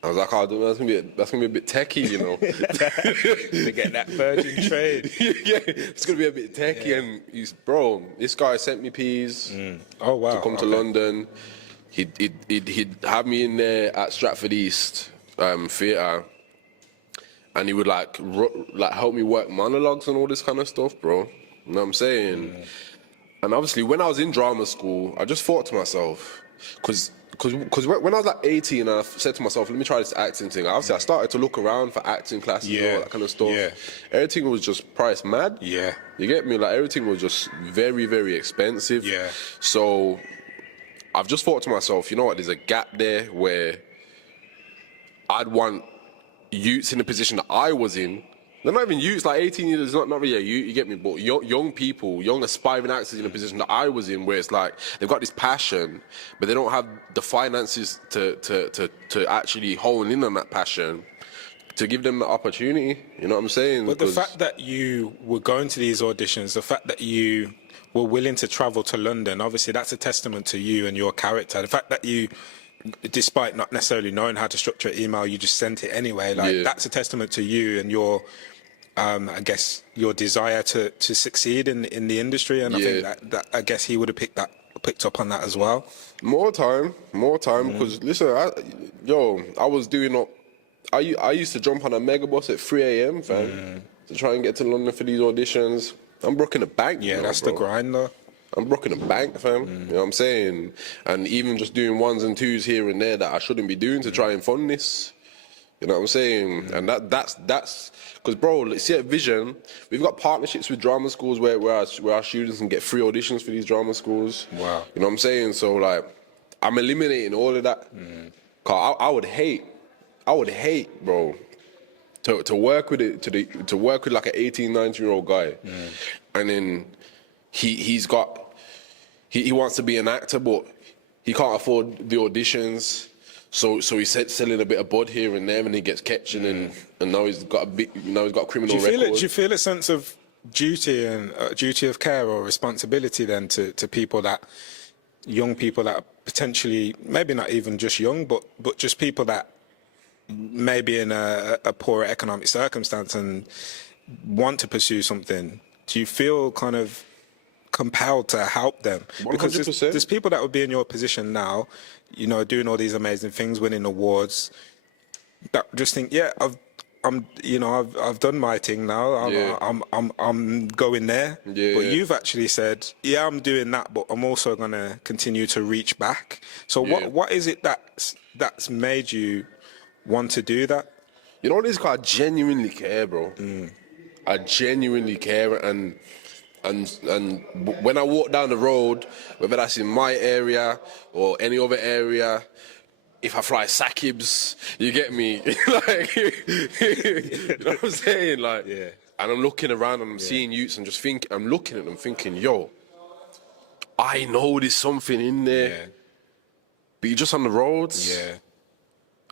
I was like, "Oh, that's gonna be a bit techie, you know." To get that Virgin trade. Yeah, it's gonna be a bit techie. And this guy sent me peas. Oh wow. To come to London. He'd have me in there at Stratford East Theatre, and he would like help me work monologues and all this kind of stuff, bro. You know what I'm saying? And obviously, when I was in drama school, I just thought to myself, because when I was like 18, and I said to myself, let me try this acting thing. Obviously, I started to look around for acting classes and all that kind of stuff. Yeah. Everything was just priced mad. Yeah. You get me? Like, everything was just very, very expensive. Yeah. So I've just thought to myself, you know what, there's a gap there where I'd want youths in the position that I was in. They're not even youths, like 18 years, not really a youth, you get me, but young people, young aspiring actors in a position that I was in, where it's like they've got this passion, but they don't have the finances to actually hone in on that passion, to give them the opportunity, you know what I'm saying? But the fact that you were going to these auditions, the fact that you were willing to travel to London, obviously that's a testament to you and your character. The fact that you, despite not necessarily knowing how to structure an email, you just sent it anyway. Like that's a testament to you and your, I guess, your desire to succeed in the industry. And I think that I guess he would have picked up on that as well. More time. Because listen, I was doing up. I used to jump on a megabus at 3 a.m. fam, to try and get to London for these auditions. I'm brooking a bank. Yeah, that's the grind though. I'm brooking a bank, fam. You know what I'm saying? And even just doing ones and twos here and there that I shouldn't be doing to try and fund this. You know what I'm saying? And that's because, bro, see at Vision, we've got partnerships with drama schools where our students can get free auditions for these drama schools. Wow. You know what I'm saying? So like, I'm eliminating all of that. Cause I would hate, bro, to work with it, to work with like an 18, 19-year-old guy, and then he wants to be an actor, but he can't afford the auditions. So he's selling a bit of bud here and there, and he gets catched, and now he's got a criminal record. Do you feel a sense of duty and duty of care or responsibility then to people that, young people that are potentially, maybe not even just young, but just people that may be in a poorer economic circumstance and want to pursue something? Do you feel kind of compelled to help them? 100%. Because there's people that would be in your position now, you know, doing all these amazing things, winning awards, that just think, I've done my thing now. I'm going there. But you've actually said, I'm doing that, but I'm also gonna continue to reach back. So what is it that's made you want to do that? You know what it is? 'Cause I genuinely care, bro. I genuinely care, and when I walk down the road, whether that's in my area or any other area, if I fly Sakibs, you get me? Like, you know what I'm saying? Like, and I'm looking around and I'm seeing youths and I'm looking at them thinking, yo, I know there's something in there, but you're just on the roads.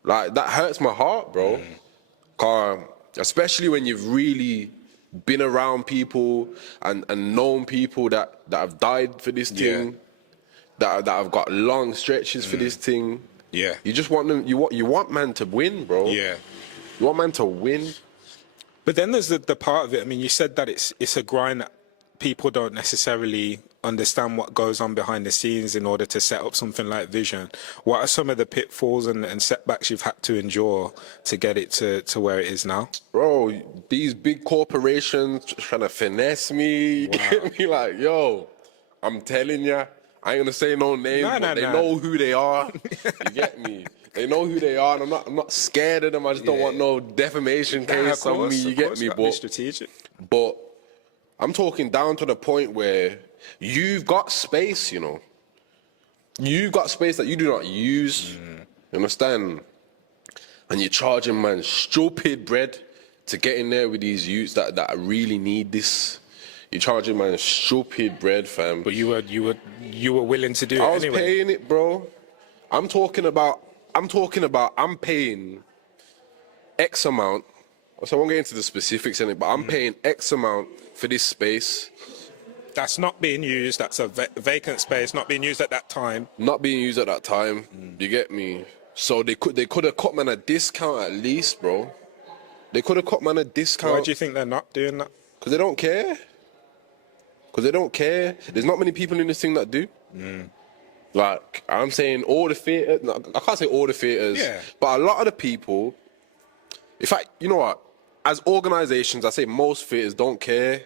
Like, that hurts my heart, bro. 'Cause especially when you've really been around people and known people that have died for this thing, that have got long stretches for this thing. You just want them. You want man to win, bro. You want man to win. But then there's the part of it. I mean, you said that it's a grind that people don't necessarily understand what goes on behind the scenes in order to set up something like Vision. What are some of the pitfalls and setbacks you've had to endure to get it to where it is now? Bro, these big corporations trying to finesse me. You get me? Like, yo, I'm telling ya, I ain't gonna say no names, but they know who they are. You get me? They know who they are, and I'm not scared of them. I just don't want no defamation case on me. You get me? But strategic. But I'm talking down to the point where you've got space, you know. You've got space that you do not use. You understand? And you're charging man stupid bread to get in there with these youths that really need this. You're charging man stupid bread, fam. But you were willing to do it I was anyway. paying it, bro. I'm paying X amount. So I won't get into the specifics in it, but I'm paying X amount for this space. That's not being used. That's a vacant space, not being used at that time. Not being used at that time. You get me? So they could have cut man a discount at least, bro. They could have cut man a discount. Why do you think they're not doing that? Because they don't care. Because they don't care. There's not many people in this thing that do. Like, I'm saying all the theatres, no, I can't say all the theatres, but a lot of the people, in fact, you know what? As organisations, I say most theatres don't care.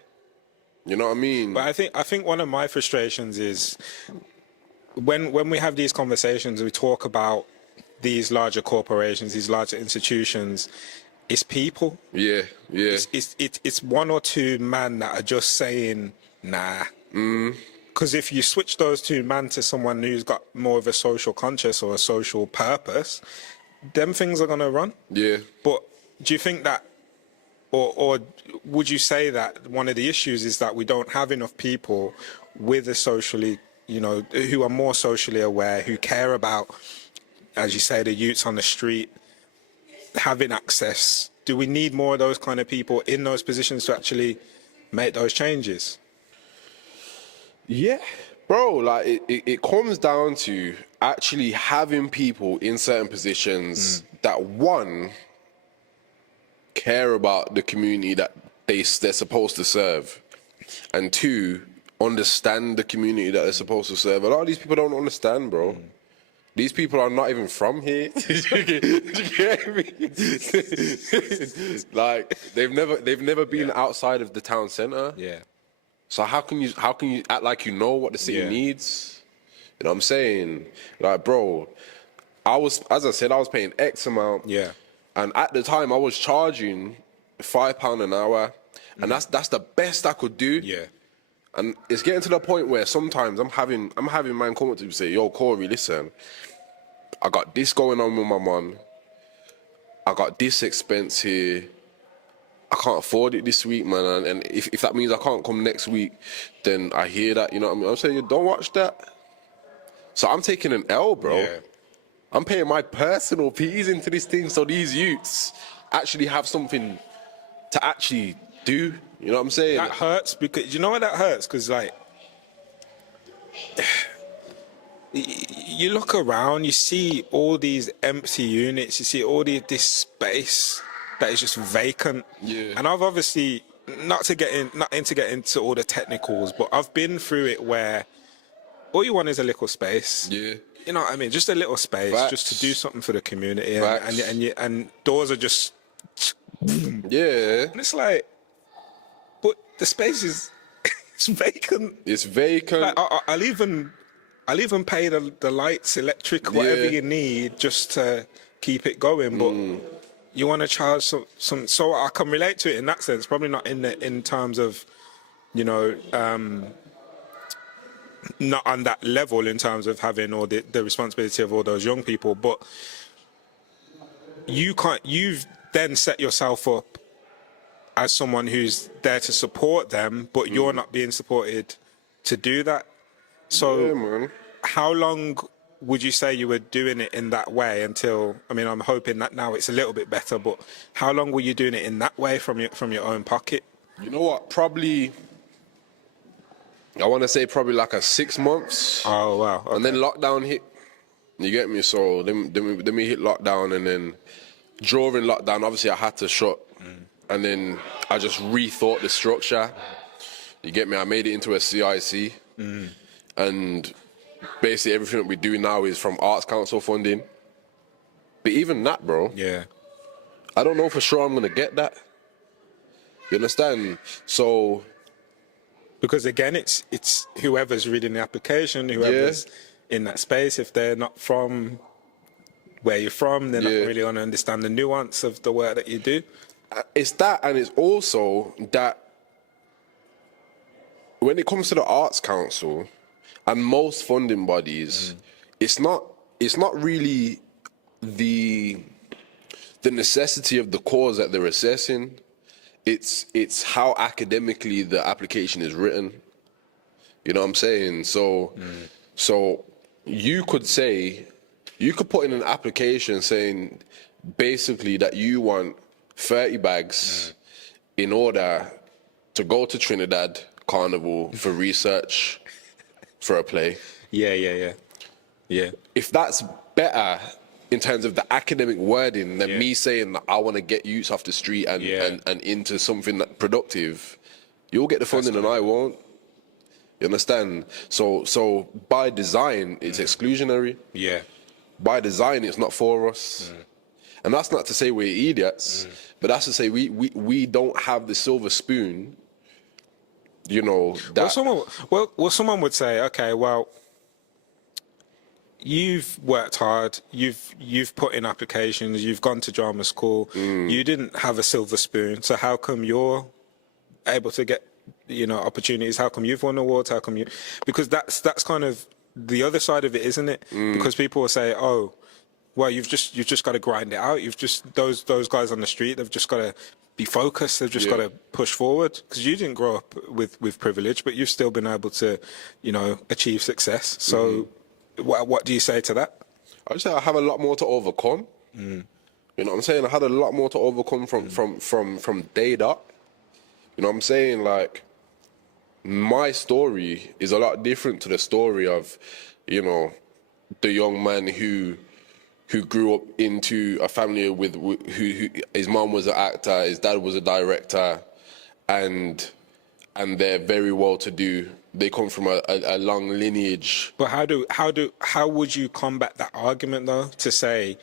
You know what I mean? But I think one of my frustrations is when we have these conversations, we talk about these larger corporations, these larger institutions. It's people. Yeah. It's one or two men that are just saying nah. Because if you switch those two men to someone who's got more of a social conscience or a social purpose, them things are gonna run. Yeah. But do you think that, or would you say that one of the issues is that we don't have enough people with a socially, you know, who are more socially aware, who care about, as you say, the youths on the street having access? Do we need more of those kind of people in those positions to actually make those changes? Yeah, bro, like it comes down to actually having people in certain positions that, one, care about the community that they're supposed to serve, and two, understand the community that they're supposed to serve. A lot of these people don't understand, bro. These people are not even from here. Do you get me? Like, they've never been outside of the town centre. Yeah. So how can you act like you know what the city needs? You know what I'm saying? Like, bro, as I said, I was paying X amount. Yeah. And at the time I was charging £5 an hour. And that's the best I could do. Yeah. And it's getting to the point where sometimes I'm having man come up to me and say, yo, Corey, listen, I got this going on with my mum. I got this expense here. I can't afford it this week, man. And if that means I can't come next week, then I hear that, you know what I mean? I'm saying, don't watch that. So I'm taking an L, bro. Yeah. I'm paying my personal fees into this thing so these youths actually have something to actually do. You know what I'm saying? That hurts because, you know why that hurts? Because, like, you look around, you see all these empty units, you see all this space that is just vacant. Yeah. And I've obviously, not to get into all the technicals, but I've been through it where all you want is a little space. Yeah. You know what I mean? Just a little space, Facts. just to do something for the community. Facts. And doors are just... Yeah. And it's like, but the space is it's vacant. It's vacant. Like, I'll even pay the lights, electric, whatever you need, just to keep it going. But you want to charge some. So I can relate to it in that sense. Probably not in terms of, you know, not on that level in terms of having all the responsibility of all those young people. But you've then set yourself up as someone who's there to support them, but you're not being supported to do that. So Yeah, man. how long would you say you were doing it in that way until, I mean, I'm hoping that now it's a little bit better, but how long were you doing it in that way from your own pocket? You know what? Probably, I want to say probably like a 6 months. Oh, wow. Okay. And then lockdown hit. You get me? So then we hit lockdown, and then during lockdown, obviously I had to shut. And then I just rethought the structure. You get me? I made it into a CIC. And basically everything that we do now is from Arts Council funding. But even that, bro, Yeah. I don't know for sure I'm gonna get that. You understand? So Because again, it's whoever's reading the application, whoever's in that space. If they're not from where you're from, they're not really going to understand the nuance of the work that you do. it's that, and it's also that when it comes to the Arts Council and most funding bodies, it's not really the necessity of the cause that they're assessing. It's how academically the application is written. You know what I'm saying? So you could put in an application saying basically that you want 30 bags in order to go to Trinidad Carnival for research for a play. Yeah. If that's better in terms of the academic wording than me saying that I want to get youths off the street and into something that productive, you'll get the funding and I won't. You understand? So by design, it's exclusionary. Yeah. By design, it's not for us. And that's not to say we're idiots, but that's to say we don't have the silver spoon, you know. That Someone would say, okay, well, you've worked hard, you've put in applications, you've gone to drama school, you didn't have a silver spoon, so how come you're able to get, you know, opportunities? How come you've won awards? How come you? Because that's kind of the other side of it, isn't it? Because people will say, oh, well, you've just got to grind it out. You've just those guys on the street, they've just got to be focused. They've just got to push forward. Because you didn't grow up with privilege, but you've still been able to, you know, achieve success. So, what do you say to that? I would say I have a lot more to overcome. You know what I'm saying? I had a lot more to overcome from day dot. You know what I'm saying? Like, my story is a lot different to the story of, you know, the young man who grew up into a family with who his mom was an actor, his dad was a director, and they're very well to do. They come from a long lineage. But how would you combat that argument though? To say,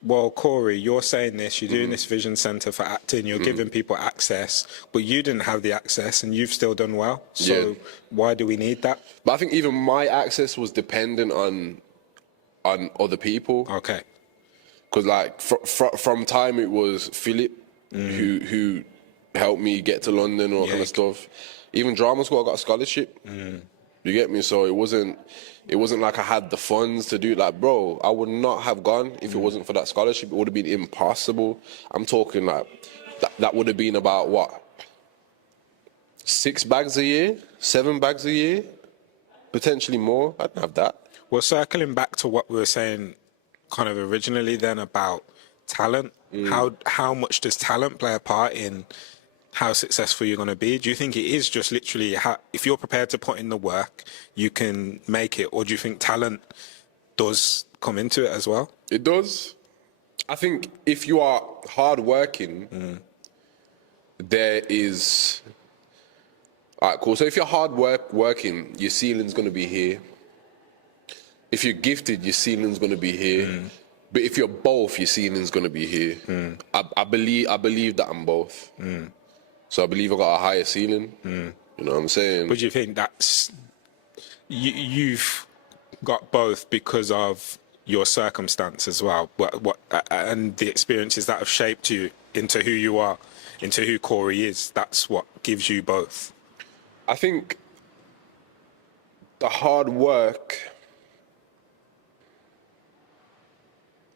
well, Corey, you're saying this, you're doing this vision centre for acting, you're giving people access, but you didn't have the access and you've still done well. So why do we need that? But I think even my access was dependent on other people. Okay. Because like from time it was Philip who helped me get to London, all kind of stuff. Even drama school, I got a scholarship. You get me? So it wasn't like I had the funds to do it. Like, bro, I would not have gone if it wasn't for that scholarship. It would have been impossible. I'm talking like that would have been about what? 6 bags a year, 7 bags a year, potentially more. I didn't have that. Well, circling back to what we were saying kind of originally then about talent, how much does talent play a part in how successful you're going to be? Do you think it is just literally if you're prepared to put in the work, you can make it? Or do you think talent does come into it as well? It does. I think if you are hardworking, there is... All right, cool. So if you're working, your ceiling's going to be here. If you're gifted, your ceiling's going to be here. But if you're both, your ceiling's going to be here. I believe that I'm both. So I believe I got a higher ceiling. You know what I'm saying? But do you think that's... You've got both because of your circumstance as well, and the experiences that have shaped you into who you are, into who Corey is. That's what gives you both. I think the hard work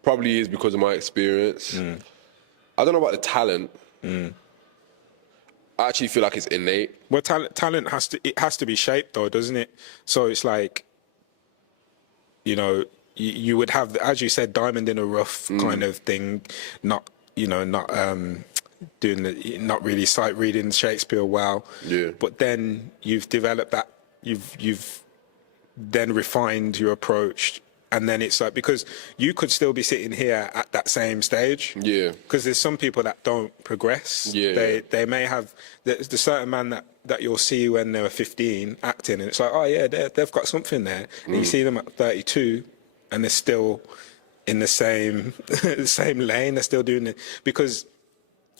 probably is because of my experience. I don't know about the talent. I actually feel like it's innate. Well, talent has to be shaped though, doesn't it? So it's like, you know, you would have, as you said, diamond in a rough kind of thing, not doing not really sight reading Shakespeare well. Yeah. But then you've developed that, you've then refined your approach And then it's like, because you could still be sitting here at that same stage. Yeah. Because there's some people that don't progress. Yeah. They may have, there's the certain man that you'll see when they were 15 acting, and it's like, oh yeah, they've got something there. And you see them at 32 and they're still in the same, the same lane, they're still doing it. Because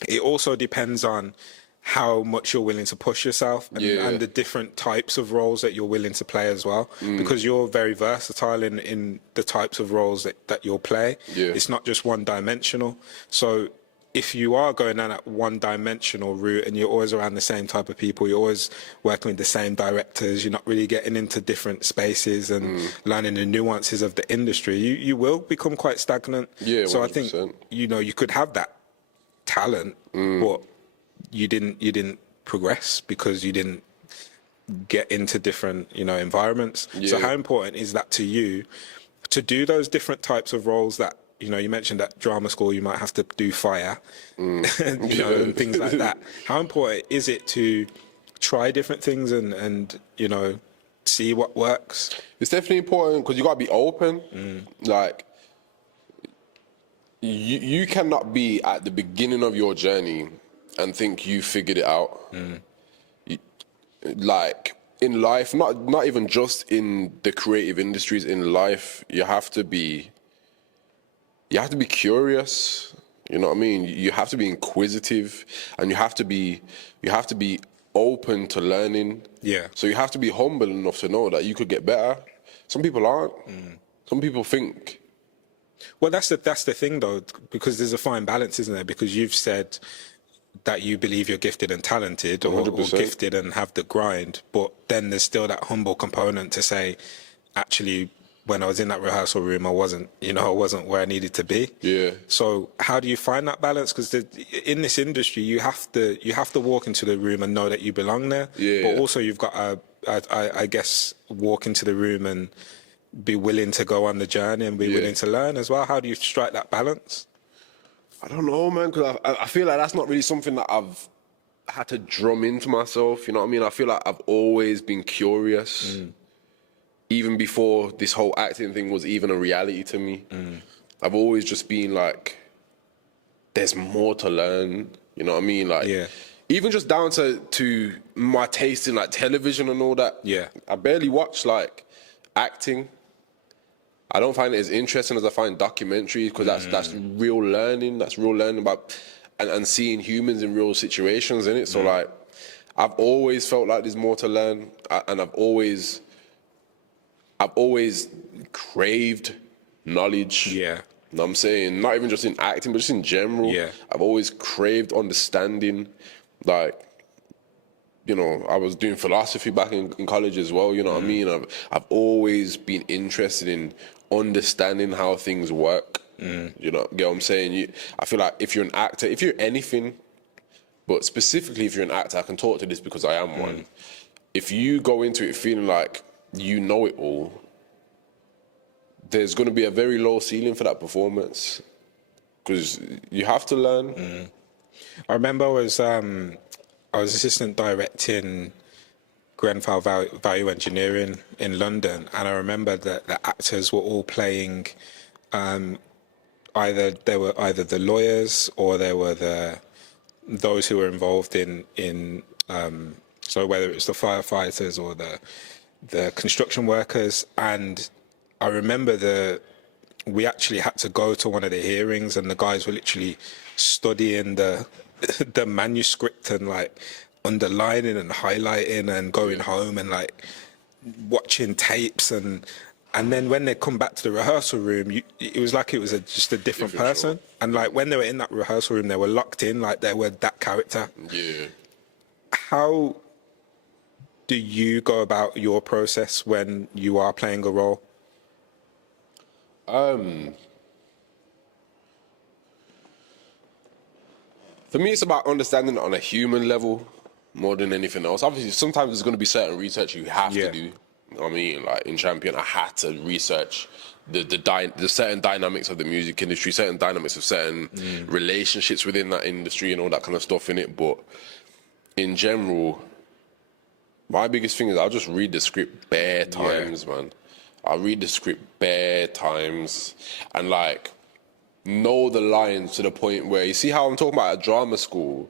it also depends on how much you're willing to push yourself and the different types of roles that you're willing to play as well, because you're very versatile in the types of roles that you'll play. It's not just one dimensional. So if you are going down that one dimensional route and you're always around the same type of people, you're always working with the same directors, you're not really getting into different spaces and learning the nuances of the industry, you will become quite stagnant. So 100%. I think, you could have that talent, but you didn't progress because you didn't get into different environments. So how important is that to you to do those different types of roles that you mentioned at drama school you might have to do fire and things like that? How important is it to try different things and see what works? It's definitely important because you got to be open. Like you cannot be at the beginning of your journey and think you figured it out. Like in life, not even just in the creative industries, in life, you have to be curious. You know what I mean? You have to be inquisitive, and you have to be open to learning. So you have to be humble enough to know that you could get better. Some people aren't. Some people think. Well, that's the thing though, because there's a fine balance, isn't there? Because you've said that you believe you're gifted and talented, or gifted and have the grind, but then there's still that humble component to say, actually, when I was in that rehearsal room, I wasn't where I needed to be. So how do you find that balance? Because in this industry, you have to walk into the room and know that you belong there. But also you've got I guess walk into the room and be willing to go on the journey and be willing to learn as well. How do you strike that balance? I don't know, man, because I feel like that's not really something that I've had to drum into myself, you know what I mean? I feel like I've always been curious, even before this whole acting thing was even a reality to me. I've always just been like, there's more to learn, you know what I mean? Like, even just down to my taste in like television and all that. I barely watch like acting. I don't find it as interesting as I find documentaries, because that's real learning. That's real learning about and seeing humans in real situations, innit? So like, I've always felt like there's more to learn, and I've always craved knowledge. You know what I'm saying? Not even just in acting, but just in general. I've always craved understanding. Like, I was doing philosophy back in college as well, you know what I mean? I've always been interested in understanding how things work. Get what I'm saying? I feel like if you're an actor, if you're anything, but specifically if you're an actor, I can talk to this because I am one. If you go into it feeling like you know it all, there's going to be a very low ceiling for that performance, because you have to learn. I remember I was assistant directing Grenfell Value Engineering in London, and I remember that the actors were all playing either the lawyers or they were those who were involved in so whether it's the firefighters or the construction workers. And I remember we actually had to go to one of the hearings, and the guys were literally studying the manuscript and like underlining and highlighting and going home and like watching tapes, and then when they come back to the rehearsal room, it was like it was just a different person. Show. And like when they were in that rehearsal room, they were locked in, like they were that character. How do you go about your process when you are playing a role? For me, it's about understanding it on a human level more than anything else. Obviously, sometimes there's going to be certain research you have to do. I mean, like in Champion, I had to research the certain dynamics of the music industry, certain dynamics of certain relationships within that industry and all that kind of stuff in it. But in general, my biggest thing is I'll just read the script bare times, man. I'll read the script bare times and like know the lines to the point where you see how I'm talking about at drama school.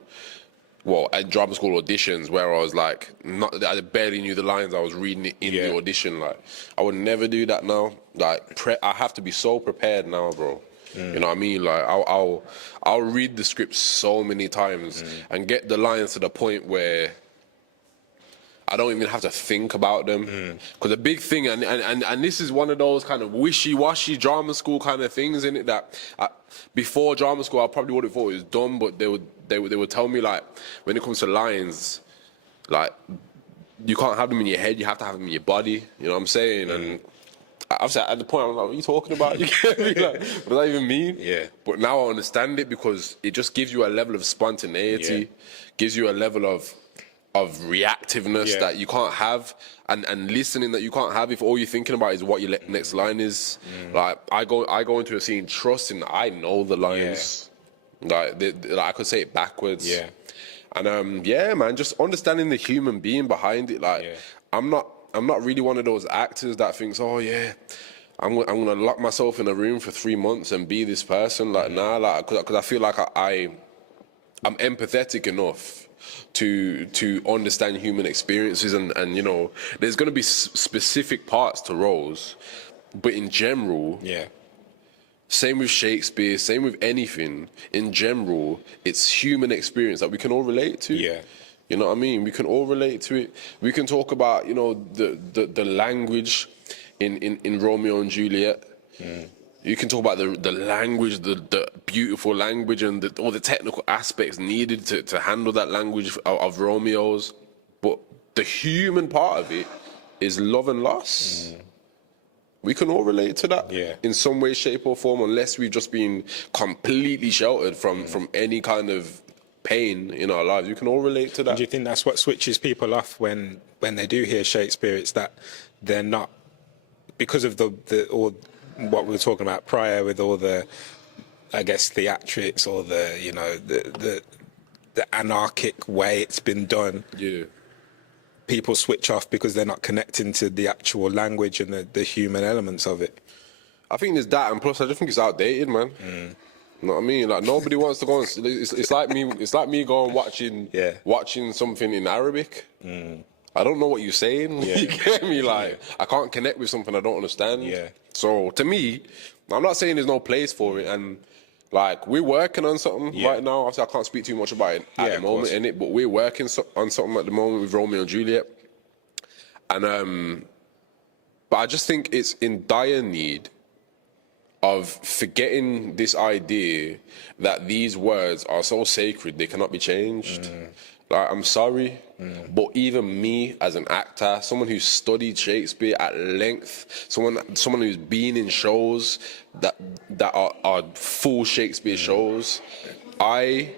Well, at drama school auditions, where I was like, I barely knew the lines. I was reading it in the audition. Like, I would never do that now. Like, I have to be so prepared now, bro. You know what I mean? Like, I'll read the script so many times and get the lines to the point where I don't even have to think about them. Because the big thing, and this is one of those kind of wishy-washy drama school kind of things, in it that before drama school I probably would have thought it was dumb, but they would tell me, like, when it comes to lines, like, you can't have them in your head, you have to have them in your body. You know what I'm saying? And obviously at the point I was like, what are you talking about? You get me? Like, what does that even mean? Yeah. But now I understand it because it just gives you a level of spontaneity, gives you a level of reactiveness that you can't have, and listening that you can't have if all you're thinking about is what your next line is. Like, I go into a scene trusting that I know the lines. Like, I could say it backwards. Yeah. And man, just understanding the human being behind it. Like, I'm not really one of those actors that thinks, oh yeah, I'm gonna lock myself in a room for 3 months and be this person. Like, nah, like, because I feel like I'm empathetic enough to understand human experiences, and you know, there's going to be specific parts to roles, but in general, same with Shakespeare, same with anything, in general, it's human experience that we can all relate to. You know what I mean? We can all relate to it. We can talk about, you know, the language in Romeo and Juliet. You can talk about the language, the beautiful language, and all the technical aspects needed to handle that language of Romeo's. But the human part of it is love and loss. We can all relate to that in some way, shape, or form, unless we've just been completely sheltered from any kind of pain in our lives. You can all relate to that. And do you think that's what switches people off when they do hear Shakespeare? It's that they're not, because of or what we were talking about prior with all the, I guess, theatrics, or the, you know, the anarchic way it's been done. People switch off because they're not connecting to the actual language and the human elements of it. I think there's that, and plus I just think it's outdated, man. You know what I mean? Like, nobody wants to go and it's like me going watching something in Arabic. I don't know what you're saying. You get me? Like, I can't connect with something I don't understand. So to me, I'm not saying there's no place for it, and like, we're working on something right now. Obviously, I can't speak too much about it at the moment, innit? But we're working on something at the moment with Romeo and Juliet, and but I just think it's in dire need of forgetting this idea that these words are so sacred they cannot be changed. Like, I'm sorry, but even me as an actor, someone who's studied Shakespeare at length, someone who's been in shows that are full Shakespeare shows, I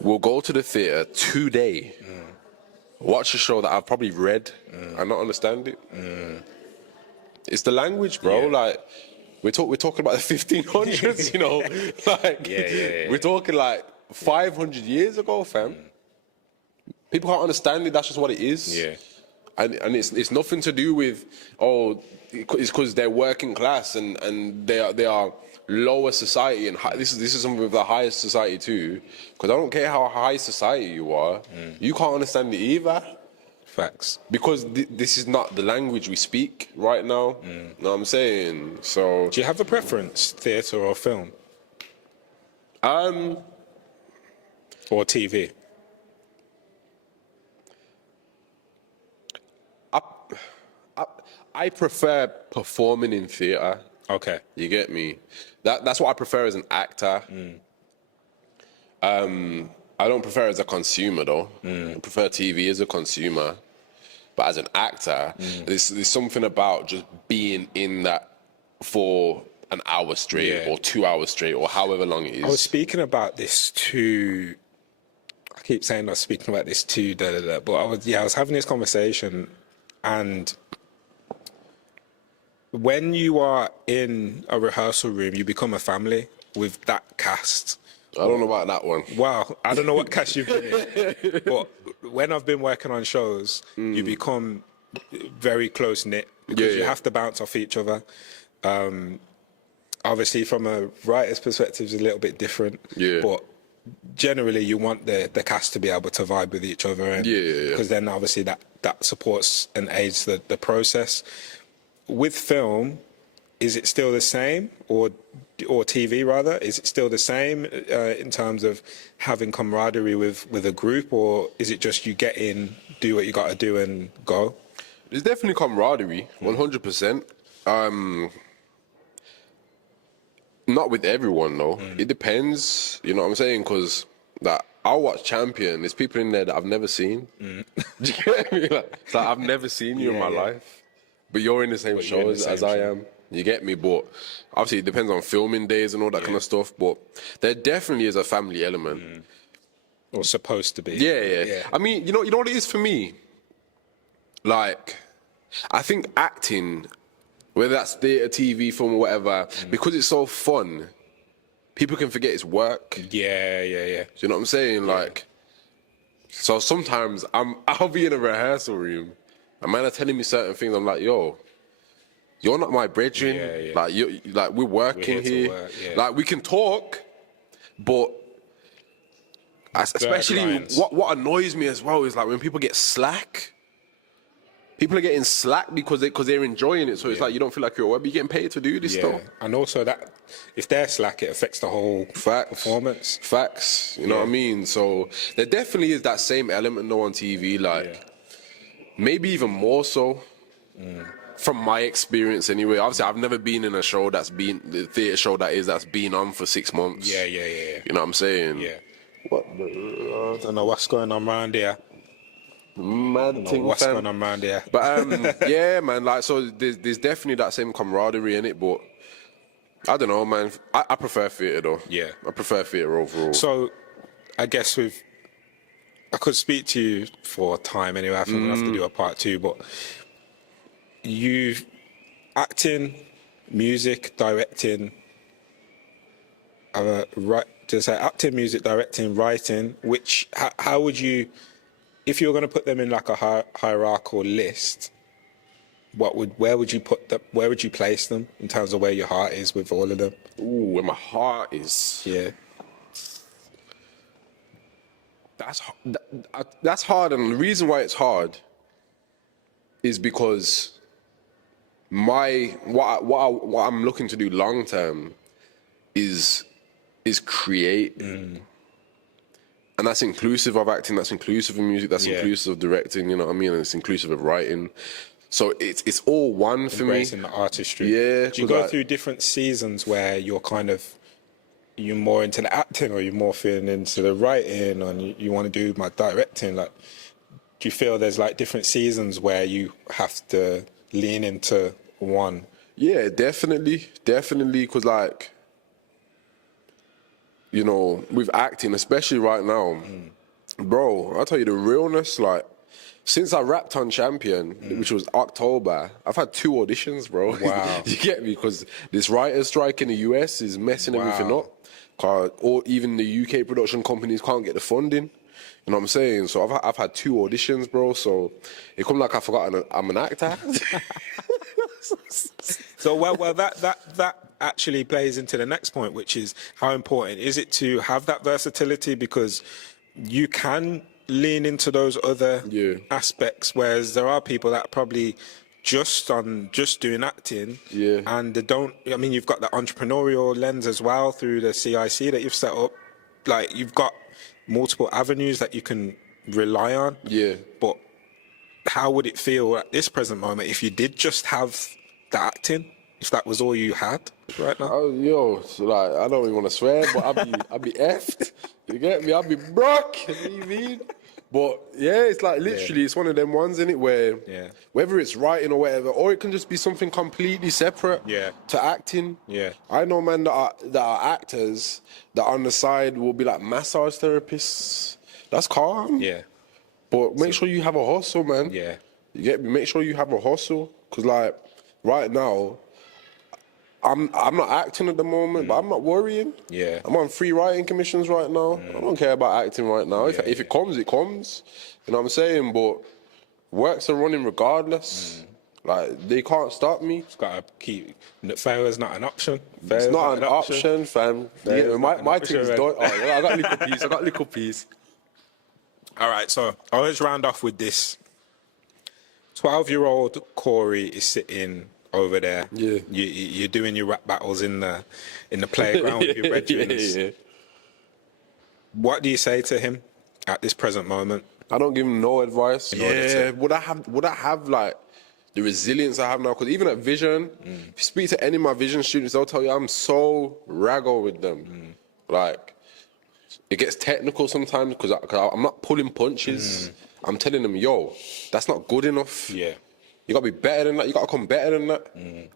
will go to the theatre today, watch a show that I've probably read and not understand it. It's the language, bro. Like, we're talking about the 1500s, you know. Like, we're talking like 500 years ago, fam. People can't understand it. That's just what it is. And it's nothing to do with, it's because they're working class and they are lower society, and this is something with the highest society too. Because I don't care how high society you are, you can't understand it either. Facts. Because this is not the language we speak right now. Know what I'm saying? So, do you have a preference, theatre or film? Or TV? I prefer performing in theatre. Okay. You get me? That's what I prefer as an actor. I don't prefer as a consumer, though. I prefer TV as a consumer. But as an actor, there's something about just being in that for an hour straight or 2 hours straight or however long it is. I was speaking about this to... I keep saying I was speaking about this to... But I was having this conversation, and... when you are in a rehearsal room, you become a family with that cast. I don't know about that one. Wow, I don't know what cast you've been in. But when I've been working on shows, you become very close-knit because you yeah. have to bounce off each other. Obviously, from a writer's perspective, it's a little bit different. Yeah. But generally, you want the cast to be able to vibe with each other, and because then obviously that supports and aids the process. With film, is it still the same, or TV rather? Is it still the same in terms of having camaraderie with a group, or is it just you get in, do what you got to do, and go? There's definitely camaraderie, 100%. Not with everyone though. It depends. You know what I'm saying? Because that I'll watch Champion. There's people in there that I've never seen. Do you get me? It's like I've never seen you in my life, but you're in the same show as I am. You get me? But obviously it depends on filming days and all that kind of stuff. But there definitely is a family element. Or supposed to be. Yeah. I mean, you know what it is for me? Like, I think acting, whether that's theatre, TV, film, or whatever, because it's so fun, people can forget it's work. Yeah. Do you know what I'm saying? Like, so sometimes I'll be in a rehearsal room, and man are telling me certain things. I'm like, yo, you're not my brethren. Like we're working here. Work, Like we can talk, but especially what annoys me as well is like when people get slack. People are getting slack because they're enjoying it. So it's like you don't feel like you're getting paid to do this stuff. And also that if they're slack, it affects the whole performance. Facts. You know what I mean? So there definitely is that same element though on TV. Like maybe even more so. From my experience anyway. Obviously I've never been in a show that's been on for 6 months. Yeah. You know what I'm saying? Yeah. I don't know what's going on around here. Mad thing, what's fam. going on around here. But yeah, man, like so there's definitely that same camaraderie in it, but I don't know, man. I prefer theatre though. Yeah. I prefer theatre overall. So I guess I could speak to you for time anyway. I think we'll have to do a part 2, but you acting, music, directing, acting, music, directing, writing, how would you, if you were going to put them in like a hierarchical list, where would you put them? Where would you place them in terms of where your heart is with all of them? Ooh, where my heart is. Yeah. That's hard, and the reason why it's hard is because what I'm looking to do long term is create. And that's inclusive of acting, that's inclusive of music, that's inclusive of directing, you know what I mean? And it's inclusive of writing. So it's all one for me. Embracing the artistry. Yeah. Do you go through different seasons where you're more into the acting, or you're more feeling into the writing, and you want to do my directing? Like, do you feel there's like different seasons where you have to lean into one? Yeah, definitely. Because like, you know, with acting, especially right now, bro, I'll tell you the realness, like, since I rapped on Champion, which was October, I've had 2 auditions, bro. Wow. You get me? Because this writer's strike in the US is messing everything up. Or even the UK production companies can't get the funding. You know what I'm saying? So I've had 2 auditions, bro. So it come like I forgot I'm an actor. So well, that actually plays into the next point, which is how important is it to have that versatility, because you can lean into those other aspects, whereas there are people that probably just doing acting, and they don't. I mean, you've got the entrepreneurial lens as well through the CIC that you've set up. Like, you've got multiple avenues that you can rely on. Yeah. But how would it feel at this present moment if you did just have the acting? If that was all you had right now? Oh, so like, I don't even want to swear, but I'll be effed. You get me? I'll be broke. You know what I mean? But yeah, it's like literally, it's one of them ones, innit, where whether it's writing or whatever, or it can just be something completely separate to acting. Yeah. I know men that are actors that on the side will be like massage therapists. That's calm. Yeah. But make sure you have a hustle, man. Yeah. You get me? Make sure you have a hustle. Because like right now, I'm not acting at the moment, but I'm not worrying. Yeah. I'm on free writing commissions right now. I don't care about acting right now. If it comes, it comes. You know what I'm saying? But works are running regardless. Like, they can't stop me. It's got to keep. Failure's not an option. It's not an option, fam. Failure's not an My option, thing's man. done. Oh, yeah, I got little piece. All right, so I'll just round off with this. 12-year-old Corey is sitting over there. Yeah. You're doing your rap battles in the playground with your brethren. Yeah. What do you say to him at this present moment? I don't give him no advice. order to- Would I have like the resilience I have now? Because even at Vision, if you speak to any of my Vision students, they'll tell you I'm so raggo with them. Like, it gets technical sometimes because I'm not pulling punches. I'm telling them, yo, that's not good enough. Yeah. You gotta be better than that. You gotta come better than that.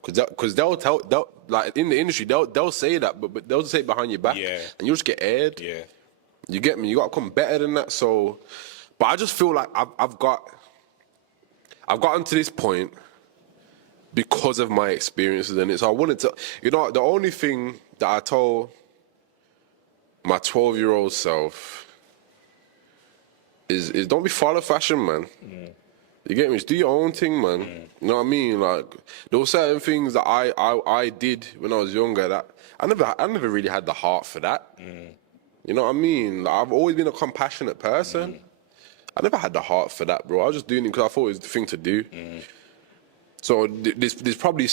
Because they'll like in the industry they'll say that, but they'll say it behind your back, Yeah. and you'll just get aired. Yeah. You get me? You gotta come better than that. So, but I just feel like I've gotten to this point because of my experiences in it. So I wanted to, the only thing that I told my 12-year-old self is don't be follow fashion, man. You get me? Just do your own thing, man. You know what I mean? Like, there were certain things that I did when I was younger that I never really had the heart for that. You know what I mean? Like, I've always been a compassionate person. I never had the heart for that, bro. I was just doing it because I thought it was the thing to do. So there's there's definitely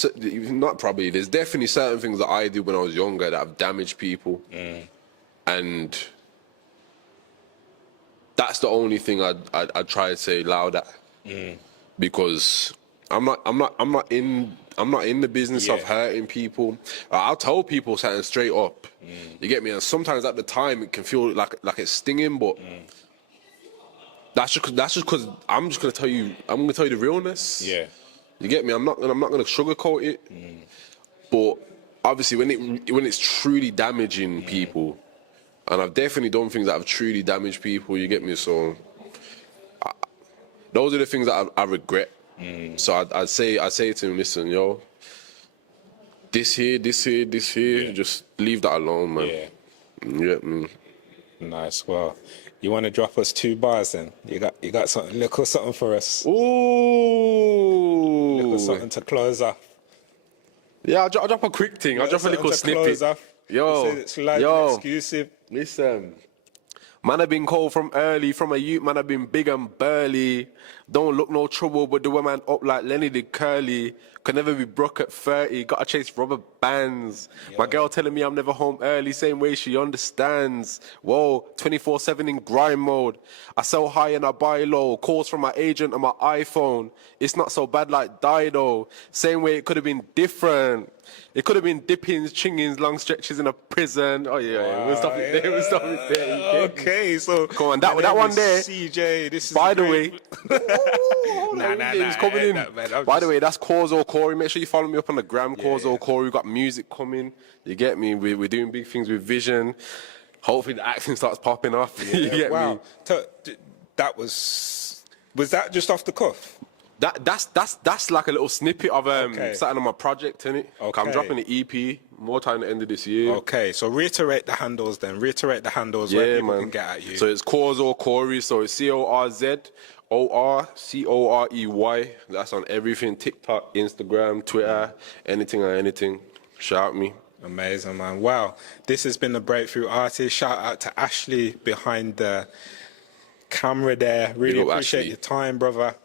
certain things that I did when I was younger that have damaged people. And that's the only thing I'd try to say loud at. Because I'm not in the business of hurting people. I'll tell people something straight up. You get me? And sometimes at the time it can feel like it's stinging, but that's just because I'm gonna tell you the realness. Yeah. You get me? I'm not gonna sugarcoat it. But obviously when it's truly damaging people, and I've definitely done things that have truly damaged people, you get me? So those are the things that I regret. So I'd say to him, listen, yo, this here, just leave that alone, man. Yeah. You get me? Nice. Well, you want to drop us 2 bars then? You got something, little something for us. Ooh. Little something to close off. Yeah, I'll drop a quick thing. I'll drop a little Something to close snippet. off. Yo, It's live and yo. exclusive. Listen, man, I've been cold from early. From a youth, man, I've been big and burly. Don't look no trouble, but do a man up like Lenny the Curly. Could never be broke at 30. Gotta chase rubber bands. My girl telling me I'm never home early. Same way she understands. Whoa, 24/7 in grind mode. I sell high and I buy low. Calls from my agent on my iPhone. It's not so bad like Dido. Same way it could have been different. It could have been dippings, chingings, long stretches in a prison. Oh yeah, we'll stop it there. We'll stop it there. You get me? Okay, so Come on, my that name one is there. CJ, this is By the great- way, Nah, coming in. that, man. I'm By the just- way, that's Corzo Corey. Make sure you follow me up on the gram, Corzo Corey. We got music coming. You get me? We're doing big things with Vision. Hopefully the acting starts popping off. You get wow. me? That was that just off the cuff? That's like a little snippet of Okay. something on my project, innit? Okay. I'm dropping an EP more time at the end of this year. Okay, so reiterate the handles then. Reiterate the handles where people can get at you. So it's Corzo Corey. So it's CORZORCOREY. That's on everything: TikTok, Instagram, Twitter, anything and anything. Shout me. Amazing, man. Wow. This has been the Breakthrough Artist. Shout out to Ashley behind the camera there. Really Big up, appreciate Ashley. your time, brother.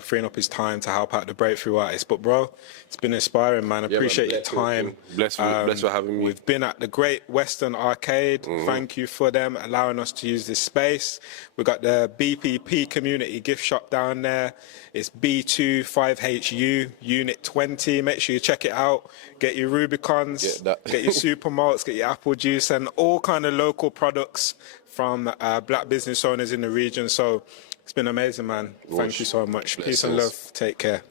Freeing up his time to help out the Breakthrough Artist. But, bro, it's been inspiring, man. Yeah, Appreciate man, your time. bless for having me. We've been at the Great Western Arcade. Thank you for them allowing us to use this space. We've got the BPP Community Gift Shop down there. It's B25HU, Unit 20. Make sure you check it out. Get your Rubicons, Get that. get your Super Malts, get your apple juice, and all kind of local products from black business owners in the region. So it's been amazing, man. Thank you so much. Peace and Blessings. love. Take care.